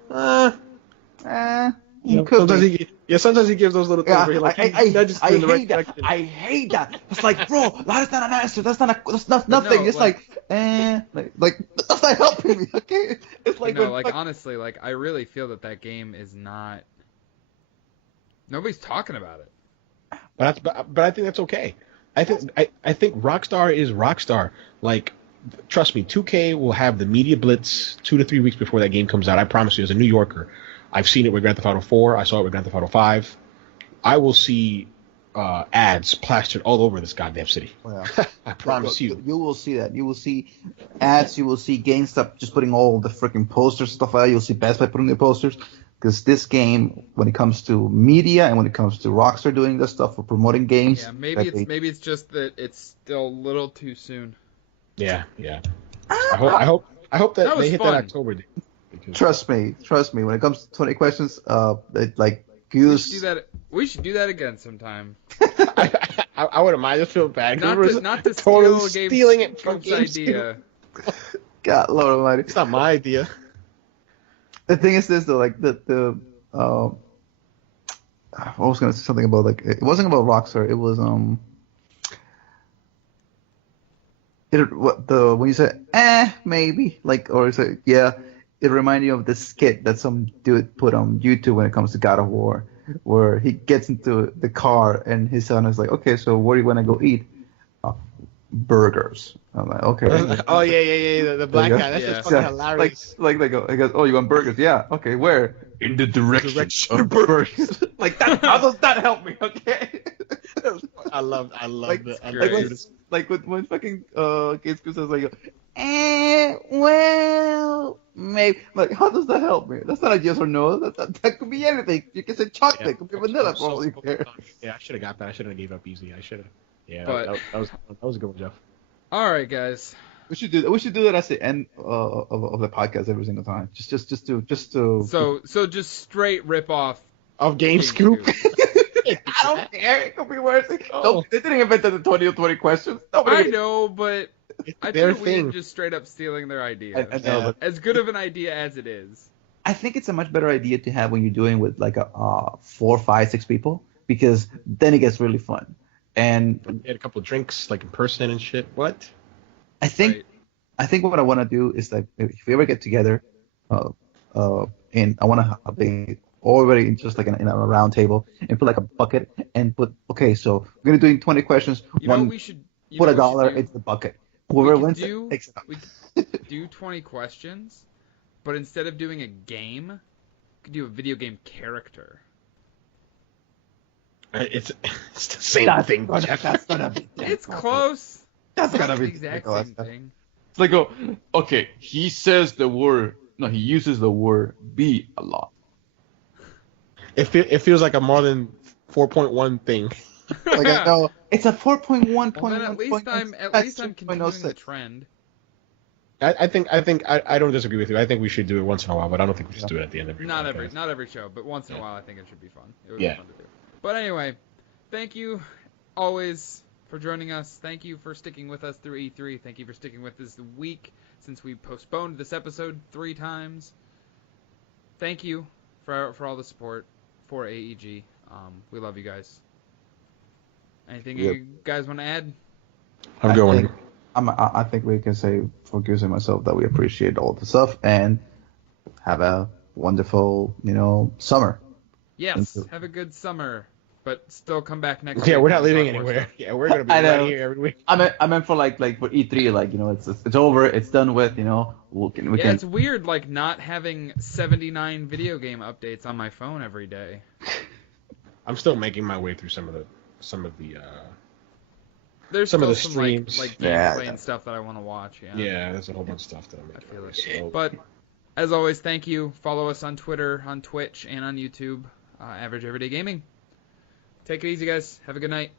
you know, could be. sometimes he gives those little things where he like he nudges you in the right direction. I hate that. It's like, bro, that's not an answer. That's not nothing. No, it's like that's not helping me. Okay, it's like No, like honestly, like I really feel that game is not. Nobody's talking about it. But I think that's okay. I think Rockstar is Rockstar. Like, trust me, 2K will have the media blitz 2 to 3 weeks before that game comes out. I promise you, as a New Yorker, I've seen it with Grand Theft Auto 4. I saw it with Grand Theft Auto 5. I will see ads plastered all over this goddamn city. Well, I promise you. You will see that. You will see ads. You will see GameStop just putting all the freaking posters stuff out. You'll see Best Buy putting the posters. Because this game, when it comes to media and when it comes to Rockstar doing this stuff for promoting games, Yeah, maybe it's just that it's still a little too soon. Yeah. I hope that they hit fun. that October date. Trust me. When it comes to 20 questions, like We Goose. should do that again sometime. I wouldn't mind. I just feel bad. Not to totally steal stealing it from Scoop's GameScoop. idea. God, Lord Almighty. It's not my idea. The thing is this though, like I was gonna say something about like it wasn't about Rockstar. It was when you said maybe like or say yeah, it reminded you of this skit that some dude put on YouTube when it comes to God of War, where he gets into the car and his son is like, okay, so where do you want to go eat? Burgers. I'm like, okay. Oh yeah, the black guy. That's Yeah. just fucking hilarious. Like they go, he goes, oh, you want burgers? Yeah. Okay, where? In the direction of burgers. Like that. How does that help me? Okay. I love Like, the like when fucking Gates says like, well, maybe. Like, how does that help me? That's not a yes or no. That could be anything. You can say chocolate. It could be vanilla. For all you care. Yeah, I should have got that. I should have gave up easy. I should have. Yeah, But- that was a good one, Jeff. All right, guys. We should do that. We should do that at the end of the podcast every single time. Just to. So just straight rip off. Of Game Scoop. I don't care. It could be worse. Oh. They didn't invent the 20 or 20 questions. I Nobody. know, but I their think we're thing. just straight up stealing their idea. I know, but As good of an idea as it is. I think it's a much better idea to have when you're doing with like a 4, 5, 6 people because then it gets really fun. And Get a couple of drinks, like in person and shit. What? I think Right. I think what I want to do is like if we ever get together, and I want to have the already just like in a round table and put like a bucket and put okay, so we're gonna do 20 questions. You know one what we should put you know $1 what we should do? into the bucket. We Whoever could wins do- it takes it up. We could do 20 questions, but instead of doing a game, we could do a video game character. It's the same thing, Jeff. That's gonna be It's close. That's It's gonna not the be exact ridiculous. same thing. It's like, okay, he says the word. No, he uses the word "be" a lot. It feels like a more than 4.1 thing. Like I know it's a 4.1. Well, then at least I'm continuing the trend. I think I don't disagree with you. I think we should do it once in a while, but I don't think we should do it at the end of every podcast. Not every show, but once in a while I think it should be fun. It would Yeah. be fun to do. But anyway, thank you always for joining us. Thank you for sticking with us through E3. Thank you for sticking with us this week since we postponed this episode 3 times. Thank you for all the support for AEG. We love you guys. Anything Yep. you guys want to add? I'm going. I think we can say for Goose and myself that we appreciate all the stuff and have a wonderful, summer. Yes, have a good summer, but still come back next week. Yeah, we're not when we leaving talk more anywhere. stuff. Yeah, we're gonna be I right know. here every week. I meant for like for E3, it's over, it's done with, we Yeah, can. it's weird, like not having 79 video game updates on my phone every day. I'm still making my way through some of the There's some of still the some streams. like Yeah. gameplay and stuff that I want to watch. Yeah. Yeah, there's a whole bunch of stuff that I'm I making. feel my way, it. so- But as always, thank you. Follow us on Twitter, on Twitch, and on YouTube. Average Everyday Gaming. Take it easy, guys. Have a good night.